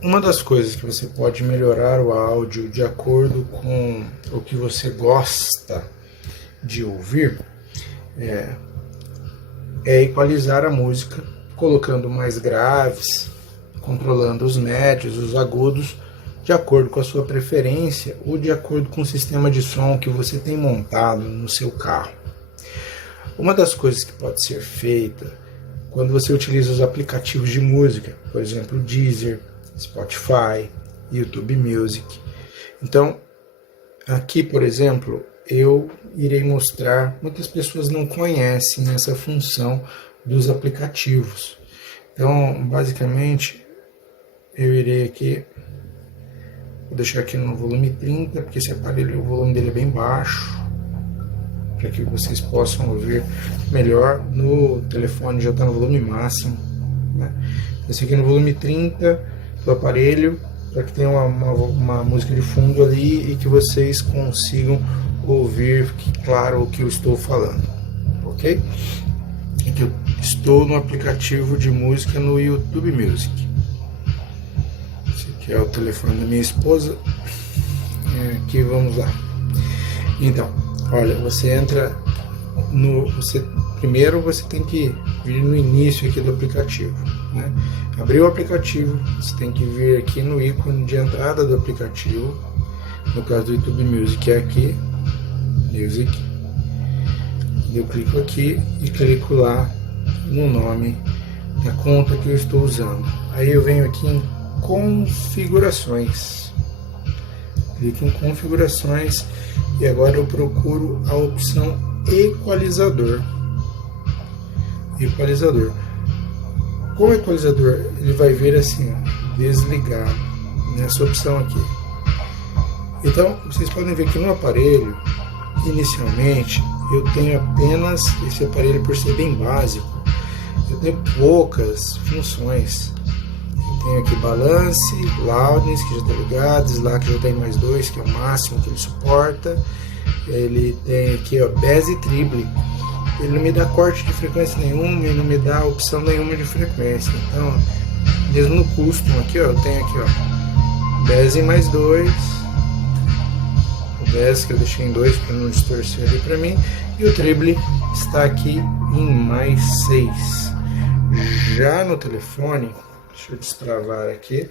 Uma das coisas que você pode melhorar o áudio de acordo com o que você gosta de ouvir é equalizar a música, colocando mais graves, controlando os médios, os agudos, de acordo com a sua preferência ou de acordo com o sistema de som que você tem montado no seu carro. Uma das coisas que pode ser feita quando você utiliza os aplicativos de música, por exemplo, Deezer, Spotify, YouTube Music. Então, aqui, por exemplo, eu irei mostrar, muitas pessoas não conhecem essa função dos aplicativos. Então, basicamente, eu irei aqui, vou deixar aqui no volume 30, porque esse aparelho, o volume dele é bem baixo, para que vocês possam ouvir melhor. No telefone já está no volume máximo, né? Esse aqui no volume 30 do aparelho, para que tenha uma música de fundo ali e que vocês consigam ouvir, fique claro o que eu estou falando, ok? E que eu estou no aplicativo de música no YouTube Music. Esse aqui é o telefone da minha esposa. Aqui vamos lá. Então, olha, você entra no... Você primeiro você tem que vir no início aqui do aplicativo, né? Abrir o aplicativo, você tem que vir aqui no ícone de entrada do aplicativo, no caso do YouTube Music é aqui, Music, eu clico aqui e clico lá no nome da conta que eu estou usando. Aí eu venho aqui em configurações, clico em configurações e agora eu procuro a opção equalizador. Com o equalizador ele vai vir assim, ó, desligar, nessa opção aqui. Então vocês podem ver que no aparelho, inicialmente, eu tenho apenas esse aparelho, por ser bem básico, eu tenho poucas funções. Eu tenho aqui balance, loudness, que já está ligado, slack já tem mais 2, que é o máximo que ele suporta. Ele tem aqui, ó, bass e treble. Ele não me dá corte de frequência nenhuma e não me dá opção nenhuma de frequência. Então, mesmo no custom aqui, ó, eu tenho aqui, ó, bass em mais 2. O bass que eu deixei em 2 para não distorcer ali para mim. E o treble está aqui em mais 6. Já no telefone, deixa eu destravar aqui.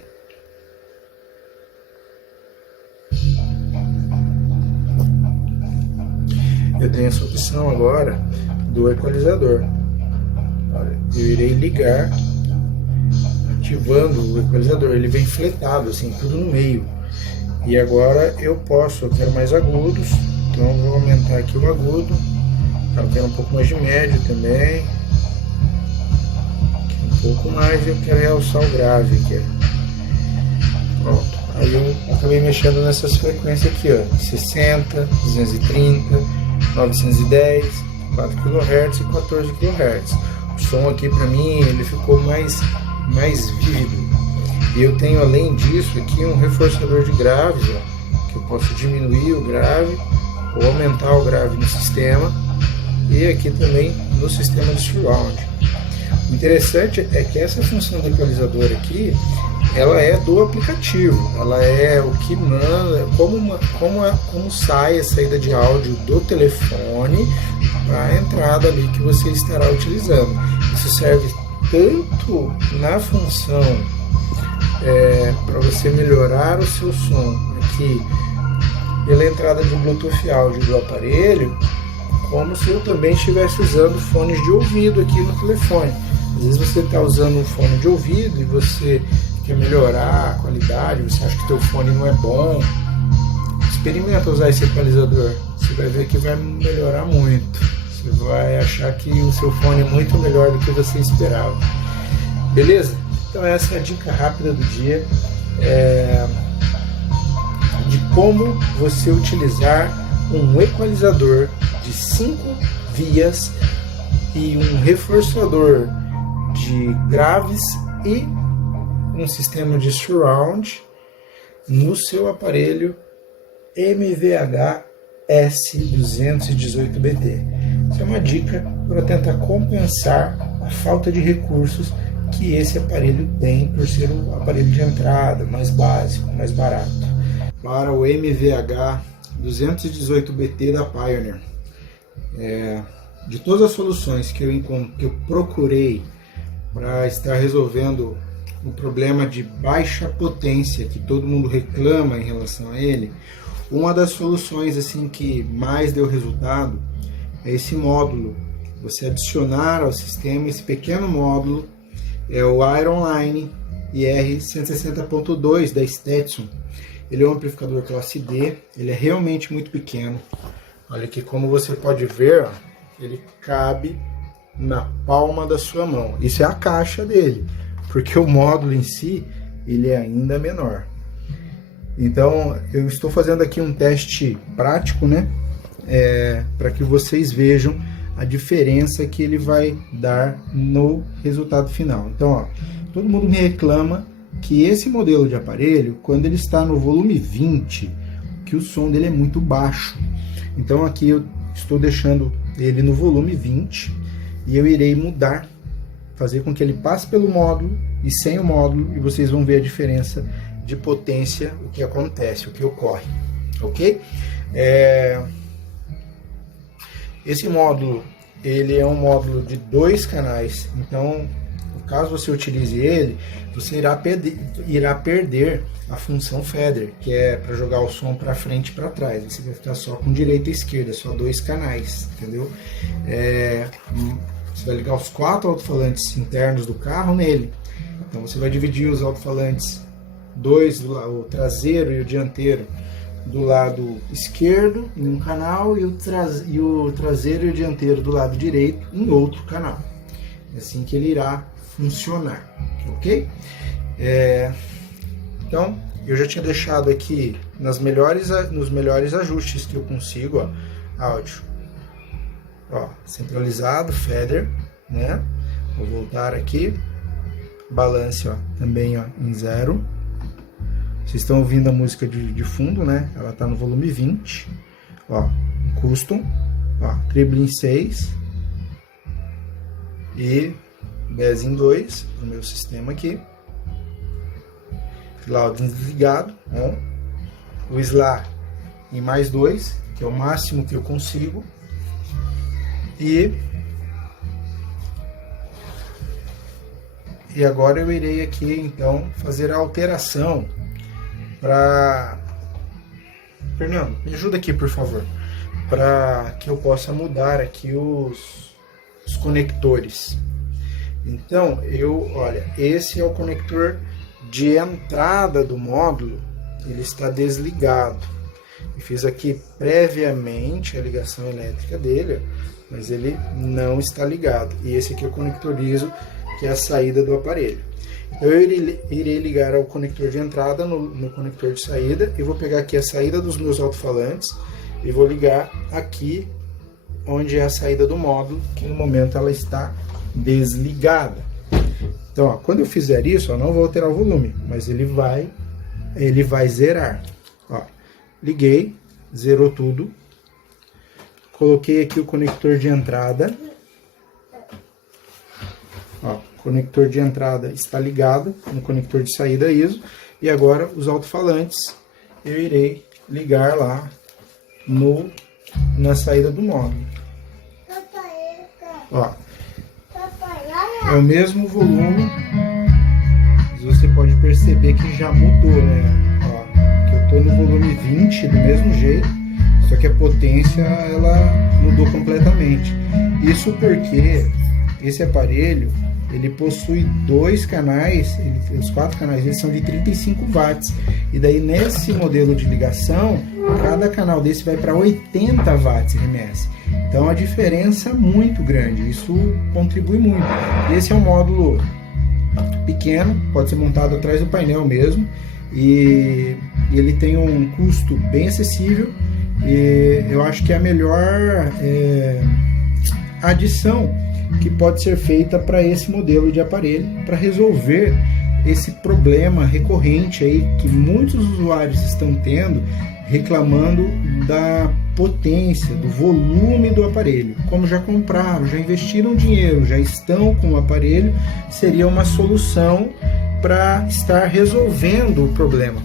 Eu tenho essa opção agora do equalizador. Olha, eu irei ligar, ativando o equalizador. Ele vem fletado, assim, tudo no meio. E agora eu quero mais agudos, então eu vou aumentar aqui o agudo. Eu quero um pouco mais de médio também. Um pouco mais, eu quero realçar o grave aqui. Pronto. Aí eu acabei mexendo nessas frequências aqui, ó, 60, 230, 910, 4 kHz e 14 kHz. O som aqui para mim ele ficou mais vívido. E eu tenho, além disso, aqui um reforçador de graves, ó, que eu posso diminuir o grave ou aumentar o grave no sistema, e aqui também no sistema de surround. O interessante é que essa função do equalizador aqui, ela é do aplicativo, ela é o que manda, como sai a saída de áudio do telefone para a entrada ali que você estará utilizando. Isso serve tanto na função para você melhorar o seu som aqui pela entrada de Bluetooth áudio do aparelho, como se eu também estivesse usando fones de ouvido aqui no telefone. Às vezes você está usando um fone de ouvido e você quer melhorar a qualidade, você acha que teu fone não é bom, experimenta usar esse equalizador, você vai ver que vai melhorar muito, você vai achar que o seu fone é muito melhor do que você esperava. Beleza? Então essa é a dica rápida do dia, de como você utilizar um equalizador de 5 vias e um reforçador de graves e um sistema de surround no seu aparelho MVH S218BT. Isso é uma dica para tentar compensar a falta de recursos que esse aparelho tem, por ser um aparelho de entrada, mais básico, mais barato. Para o MVH 218BT da Pioneer, de todas as soluções que eu procurei para estar resolvendo o problema de baixa potência que todo mundo reclama em relação a ele, uma das soluções assim que mais deu resultado é esse módulo. Você adicionar ao sistema esse pequeno módulo, é o Ironline IR160.2 da Stetson. Ele é um amplificador classe D, ele é realmente muito pequeno. Olha aqui, como você pode ver, ó, ele cabe na palma da sua mão. Isso é a caixa dele, porque o módulo em si ele é ainda menor. Então eu estou fazendo aqui um teste prático, né, para que vocês vejam a diferença que ele vai dar no resultado final. Então, ó, todo mundo me reclama que esse modelo de aparelho, quando ele está no volume 20, que o som dele é muito baixo. Então aqui eu estou deixando ele no volume 20 e eu irei mudar, fazer com que ele passe pelo módulo e sem o módulo, e vocês vão ver a diferença de potência, o que acontece, o que ocorre, ok? Esse módulo ele é um módulo de 2 canais, então caso você utilize ele, você irá perder a função Feather, que é para jogar o som para frente e para trás. Você vai ficar só com direita e esquerda, só 2 canais, entendeu? Você vai ligar os 4 alto-falantes internos do carro nele. Então você vai dividir os alto-falantes, o traseiro e o dianteiro, do lado esquerdo em um canal e o traseiro e o dianteiro do lado direito em outro canal. É assim que ele irá funcionar, ok? Então, eu já tinha deixado aqui nos melhores ajustes que eu consigo, ó, áudio, ó, centralizado, Feather, né? Vou voltar aqui, balance, ó, também, ó, em 0. Vocês estão ouvindo a música de fundo, né? Ela tá no volume 20, ó, custom, ó, treble em 6 e bass em 2 no meu sistema aqui. Loud desligado, ó. O SLA em mais 2, que é o máximo que eu consigo. E agora eu irei aqui então fazer a alteração para... Fernando, me ajuda aqui, por favor, para que eu possa mudar aqui os conectores. Então, olha, esse é o conector de entrada do módulo, ele está desligado. Eu fiz aqui previamente a ligação elétrica dele, mas ele não está ligado. E esse aqui é o conector ISO, que é a saída do aparelho. Eu irei ligar ao conector de entrada no conector de saída, e vou pegar aqui a saída dos meus alto-falantes e vou ligar aqui onde é a saída do módulo, que no momento ela está desligada. Então, ó, quando eu fizer isso, eu não vou alterar o volume, mas ele vai zerar. Ó, liguei, zerou tudo. Coloquei aqui o conector de entrada. Ó, o conector de entrada está ligado no conector de saída ISO. E agora os alto-falantes eu irei ligar lá na saída do módulo. Ó, é o mesmo volume, mas você pode perceber que já mudou, né? Ó, que eu estou no volume 20 do mesmo jeito, só que a potência ela mudou completamente. Isso porque esse aparelho ele possui 2 canais, os 4 canais eles são de 35 watts, e daí nesse modelo de ligação, cada canal desse vai para 80 watts RMS. Então a diferença é muito grande, isso contribui muito. Esse é um módulo pequeno, pode ser montado atrás do painel mesmo, e ele tem um custo bem acessível, e eu acho que é a melhor adição que pode ser feita para esse modelo de aparelho, para resolver esse problema recorrente aí que muitos usuários estão tendo, reclamando da potência, do volume do aparelho. Como já compraram, já investiram dinheiro, já estão com o aparelho, seria uma solução para estar resolvendo o problema,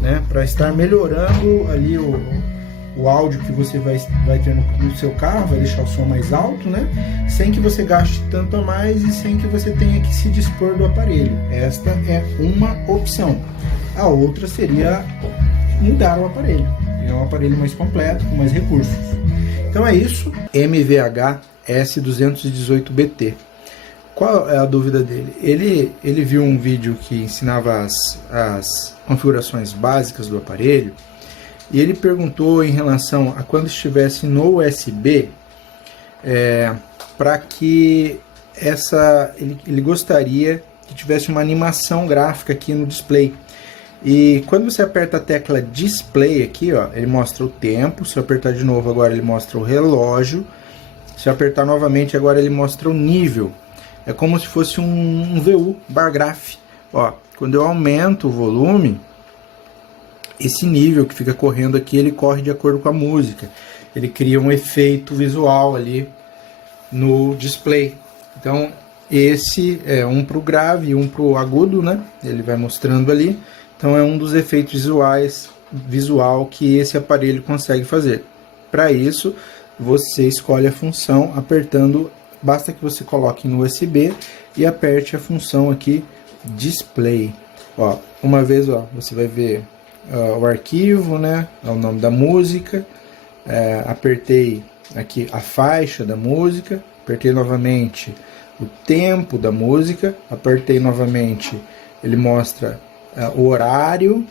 né? Para estar melhorando ali o áudio que você vai ter no seu carro, vai deixar o som mais alto, né? Sem que você gaste tanto a mais e sem que você tenha que se dispor do aparelho. Esta é uma opção. A outra seria mudar o aparelho. É um aparelho mais completo, com mais recursos. Então é isso. MVH S218BT. Qual é a dúvida dele? Ele viu um vídeo que ensinava as configurações básicas do aparelho, e ele perguntou em relação a quando estivesse no USB, para que ele gostaria que tivesse uma animação gráfica aqui no display. E quando você aperta a tecla display aqui, ó, ele mostra o tempo. Se eu apertar de novo agora ele mostra o relógio. Se eu apertar novamente agora ele mostra o nível. É como se fosse um VU, bar graph. Ó, quando eu aumento o volume, esse nível que fica correndo aqui, ele corre de acordo com a música. Ele cria um efeito visual ali no display. Então, esse é um para o grave e um para o agudo, né? Ele vai mostrando ali. Então, é um dos efeitos visual que esse aparelho consegue fazer. Para isso, você escolhe a função apertando, basta que você coloque no USB e aperte a função aqui Display. Ó, uma vez, ó, você vai ver o arquivo, né, o nome da música, apertei aqui a faixa da música, apertei novamente o tempo da música, apertei novamente, ele mostra o horário,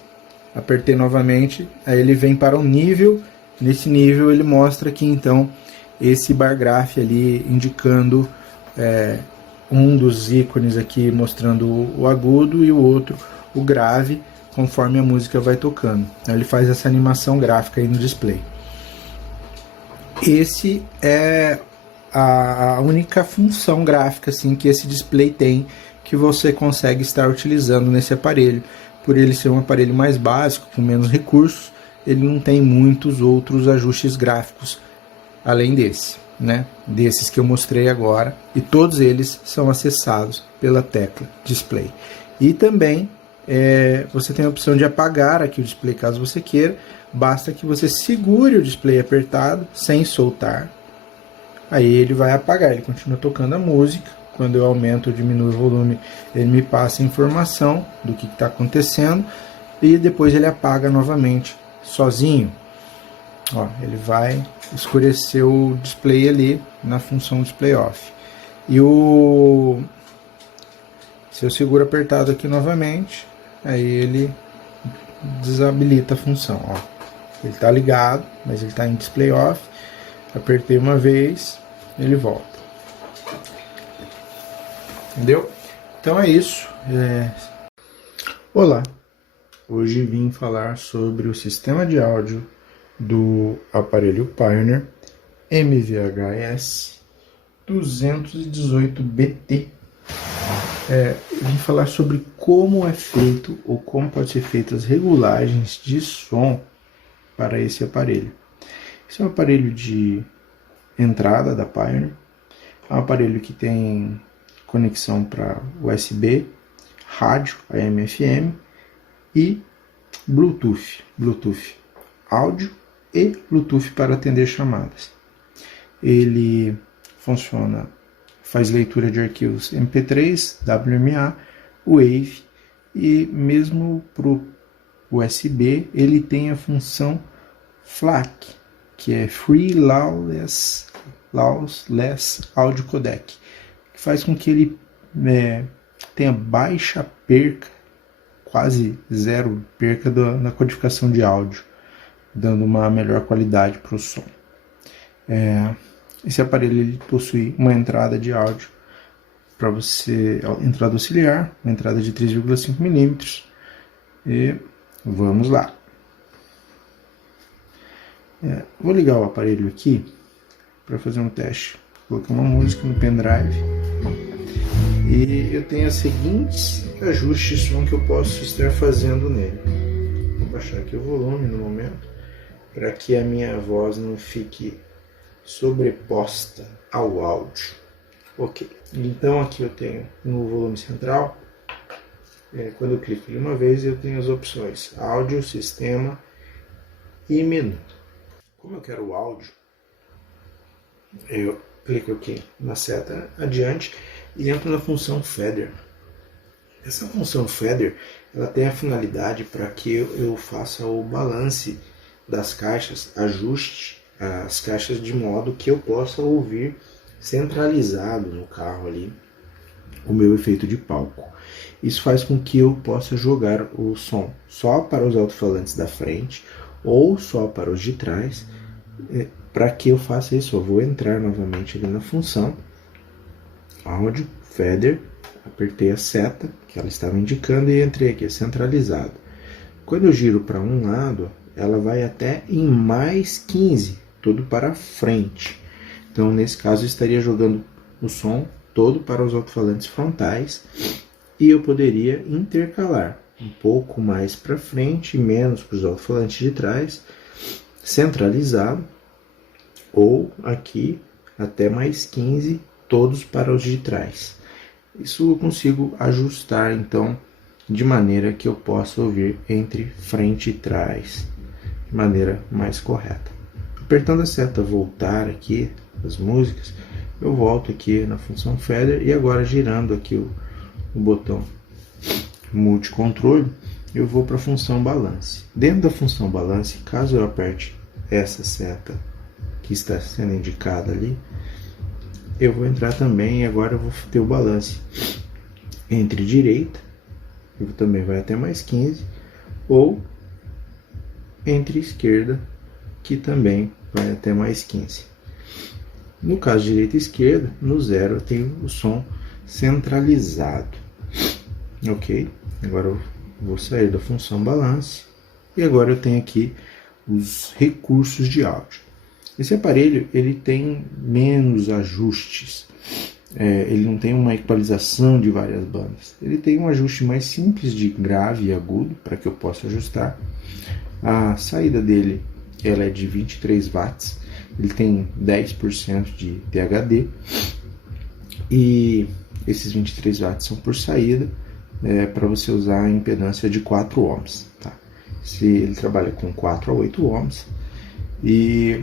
apertei novamente, aí ele vem para o nível, nesse nível ele mostra aqui então esse bar graph ali indicando um dos ícones aqui mostrando o agudo e o outro o grave, conforme a música vai tocando. Ele faz essa animação gráfica aí no display. Esse é a única função gráfica assim, que esse display tem, que você consegue estar utilizando nesse aparelho. Por ele ser um aparelho mais básico, com menos recursos, ele não tem muitos outros ajustes gráficos além desse, né? Desses que eu mostrei agora, e todos eles são acessados pela tecla Display. E também você tem a opção de apagar aqui o display caso você queira, basta que você segure o display apertado sem soltar, aí ele vai apagar, ele continua tocando a música. Quando eu aumento ou diminuo o volume, ele me passa a informação do que está acontecendo e depois ele apaga novamente sozinho. Ó, ele vai escurecer o display ali na função Display Off. E se eu seguro apertado aqui novamente, aí ele desabilita a função. Ó, ele está ligado, mas ele está em Display Off. Apertei uma vez, ele volta. Entendeu? Então é isso. Olá, hoje vim falar sobre o sistema de áudio do aparelho Pioneer MVHS 218BT. Vim falar sobre como é feito ou como pode ser feitas as regulagens de som para esse aparelho. Esse é um aparelho de entrada da Pioneer, é um aparelho que tem conexão para USB, rádio, AM/FM e Bluetooth áudio e Bluetooth para atender chamadas. Ele funciona, faz leitura de arquivos MP3, WMA, Wave, e mesmo para o USB ele tem a função FLAC, que é Free Lossless Audio Codec, que faz com que ele tenha baixa perca, quase zero perca na codificação de áudio, dando uma melhor qualidade para o som. Esse aparelho ele possui uma entrada de áudio para você, entrada auxiliar, uma entrada de 3,5 mm, e vamos lá. Vou ligar o aparelho aqui para fazer um teste. Vou colocar uma música no pendrive e eu tenho os seguintes ajustes de som que eu posso estar fazendo nele. Vou baixar aqui o volume no momento para que a minha voz não fique sobreposta ao áudio. Ok, então aqui eu tenho no volume central, quando eu clico em uma vez eu tenho as opções áudio, sistema e menu. Como eu quero o áudio, eu clico aqui na seta adiante e entro na função Feather. Essa função Feather ela tem a finalidade para que eu faça o balance das caixas, ajuste as caixas de modo que eu possa ouvir centralizado no carro ali o meu efeito de palco. Isso faz com que eu possa jogar o som só para os alto-falantes da frente ou só para os de trás. Para que eu faça isso, eu vou entrar novamente ali na função áudio, Feather, apertei a seta que ela estava indicando e entrei aqui, centralizado. Quando eu giro para um lado, ela vai até em mais 15, tudo para frente. Então nesse caso eu estaria jogando o som todo para os alto-falantes frontais e eu poderia intercalar um pouco mais para frente e menos para os alto-falantes de trás, centralizado, ou aqui até mais 15, todos para os de trás. Isso eu consigo ajustar então de maneira que eu possa ouvir entre frente e trás de maneira mais correta. Apertando a seta voltar aqui, as músicas, eu volto aqui na função Feather e agora girando aqui o botão multicontrole, eu vou para a função Balance. Dentro da função Balance, caso eu aperte essa seta que está sendo indicada ali, eu vou entrar também e agora eu vou ter o balance entre direita, que também vai até mais 15, ou entre esquerda, que também vai até mais 15. No caso de direita e esquerda, no 0 eu tenho o som centralizado. Ok? Agora eu vou sair da função balance e agora eu tenho aqui os recursos de áudio. Esse aparelho ele tem menos ajustes, ele não tem uma equalização de várias bandas, ele tem um ajuste mais simples de grave e agudo para que eu possa ajustar. A saída dele ela é de 23 watts, ele tem 10% de THD e esses 23 watts são por saída, para você usar a impedância de 4 ohms. Tá? Ele trabalha com 4 a 8 ohms e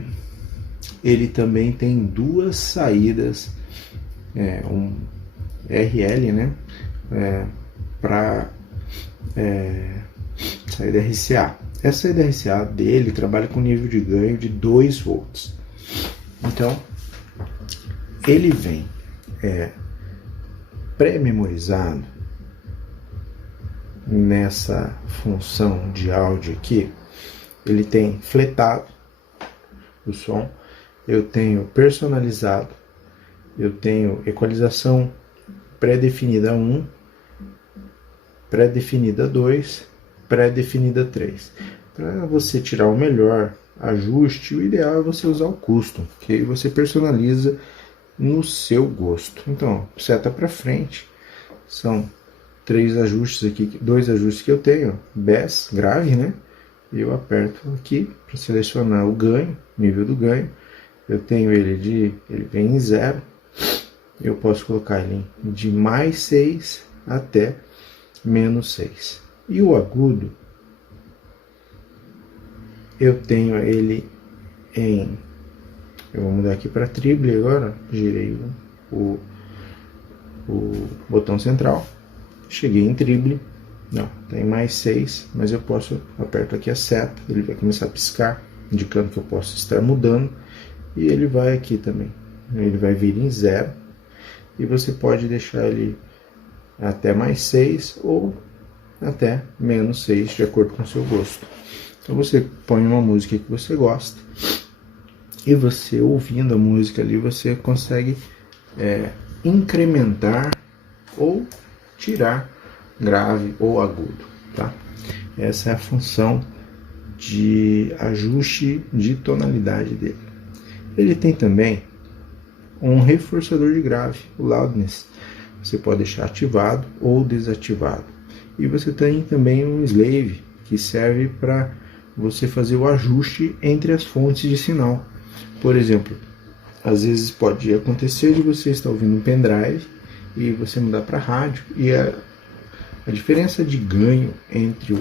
ele também tem duas saídas, um RL, né, para saída RCA. Essa saída RCA dele trabalha com nível de ganho de 2 volts. Então, ele vem pré-memorizado nessa função de áudio aqui. Ele tem fletado o som, eu tenho personalizado, eu tenho equalização pré-definida 1, pré-definida 2, pré-definida 3. Para você tirar o melhor ajuste, o ideal é você usar o custom, que aí você personaliza no seu gosto. Então, seta para frente, são 3 ajustes aqui, 2 ajustes que eu tenho, bass, grave, né? E eu aperto aqui para selecionar o ganho, nível do ganho. Eu tenho ele vem em 0, eu posso colocar ele de mais 6 até menos 6. E o agudo, eu tenho ele em... Eu vou mudar aqui para triple agora, girei o botão central, cheguei em triple, não, tem mais 6, mas eu posso, aperto aqui a seta, ele vai começar a piscar, indicando que eu posso estar mudando, e ele vai aqui também, ele vai vir em 0, e você pode deixar ele até mais 6 ou até menos 6, de acordo com o seu gosto. Então você põe uma música que você gosta, e você ouvindo a música ali, você consegue incrementar ou tirar grave ou agudo, tá? Essa é a função de ajuste de tonalidade dele. Ele tem também um reforçador de grave, o loudness. Você pode deixar ativado ou desativado. E você tem também um slave, que serve para você fazer o ajuste entre as fontes de sinal. Por exemplo, às vezes pode acontecer de você estar ouvindo um pendrive e você mudar para rádio, e a diferença de ganho entre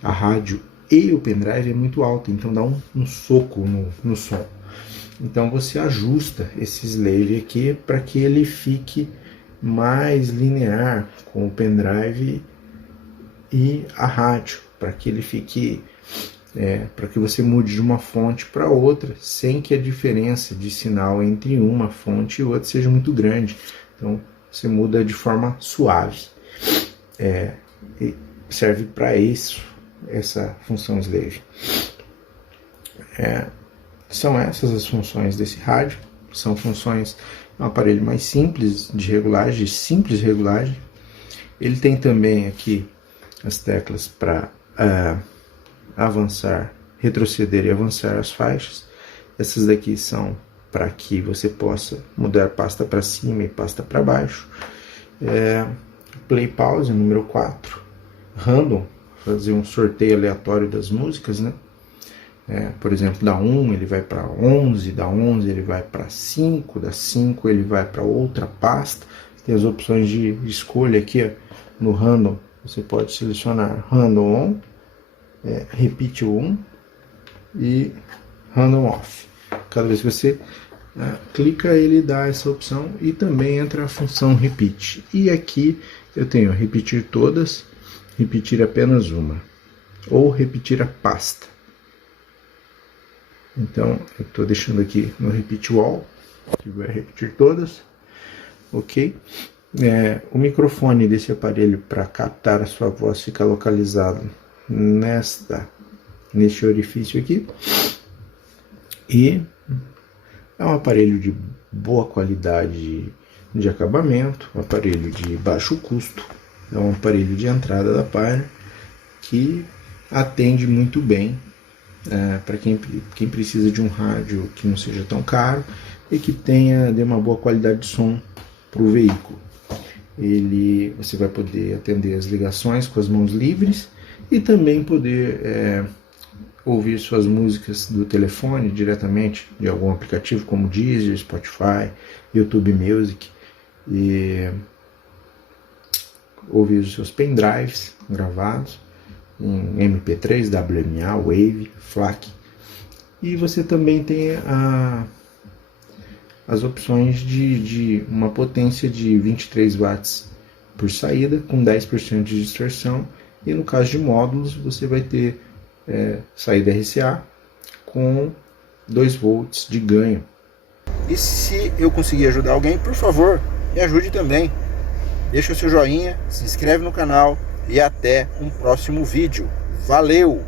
a rádio e o pendrive é muito alta, então dá um soco no som. Então você ajusta esse slave aqui para que ele fique mais linear com o pendrive e a rádio, para que ele fique para que você mude de uma fonte para outra sem que a diferença de sinal entre uma fonte e outra seja muito grande. Então você muda de forma suave. E serve para isso essa função slave. São essas as funções desse rádio. São funções, um aparelho mais simples de regulagem, simples regulagem. Ele tem também aqui as teclas para avançar, retroceder e avançar as faixas. Essas daqui são para que você possa mudar pasta para cima e pasta para baixo. Play pause, número 4. Random, fazer um sorteio aleatório das músicas, né? Por exemplo, da 1 ele vai para 11, da 11 ele vai para 5, da 5 ele vai para outra pasta. Tem as opções de escolha aqui, ó. No random você pode selecionar random on, repeat 1 e Random Off. Cada vez que você clica, ele dá essa opção e também entra a função Repeat. E aqui eu tenho repetir todas, repetir apenas uma, ou repetir a pasta. Então eu estou deixando aqui no Repeat All, que vai repetir todas, ok? O microfone desse aparelho para captar a sua voz fica localizado neste orifício aqui. E é um aparelho de boa qualidade de acabamento, um aparelho de baixo custo, é um aparelho de entrada da Pioneer que atende muito bem para quem precisa de um rádio que não seja tão caro e que dê uma boa qualidade de som para o veículo. Você vai poder atender as ligações com as mãos livres e também poder ouvir suas músicas do telefone diretamente de algum aplicativo como Deezer, Spotify, YouTube Music, e ouvir os seus pendrives gravados em MP3, WMA, Wave, FLAC. E você também tem as opções de uma potência de 23 watts por saída, com 10% de distorção, e no caso de módulos você vai ter saída RCA com 2 volts de ganho. E se eu conseguir ajudar alguém, por favor, me ajude também. Deixa o seu joinha, se inscreve no canal e até um próximo vídeo. Valeu!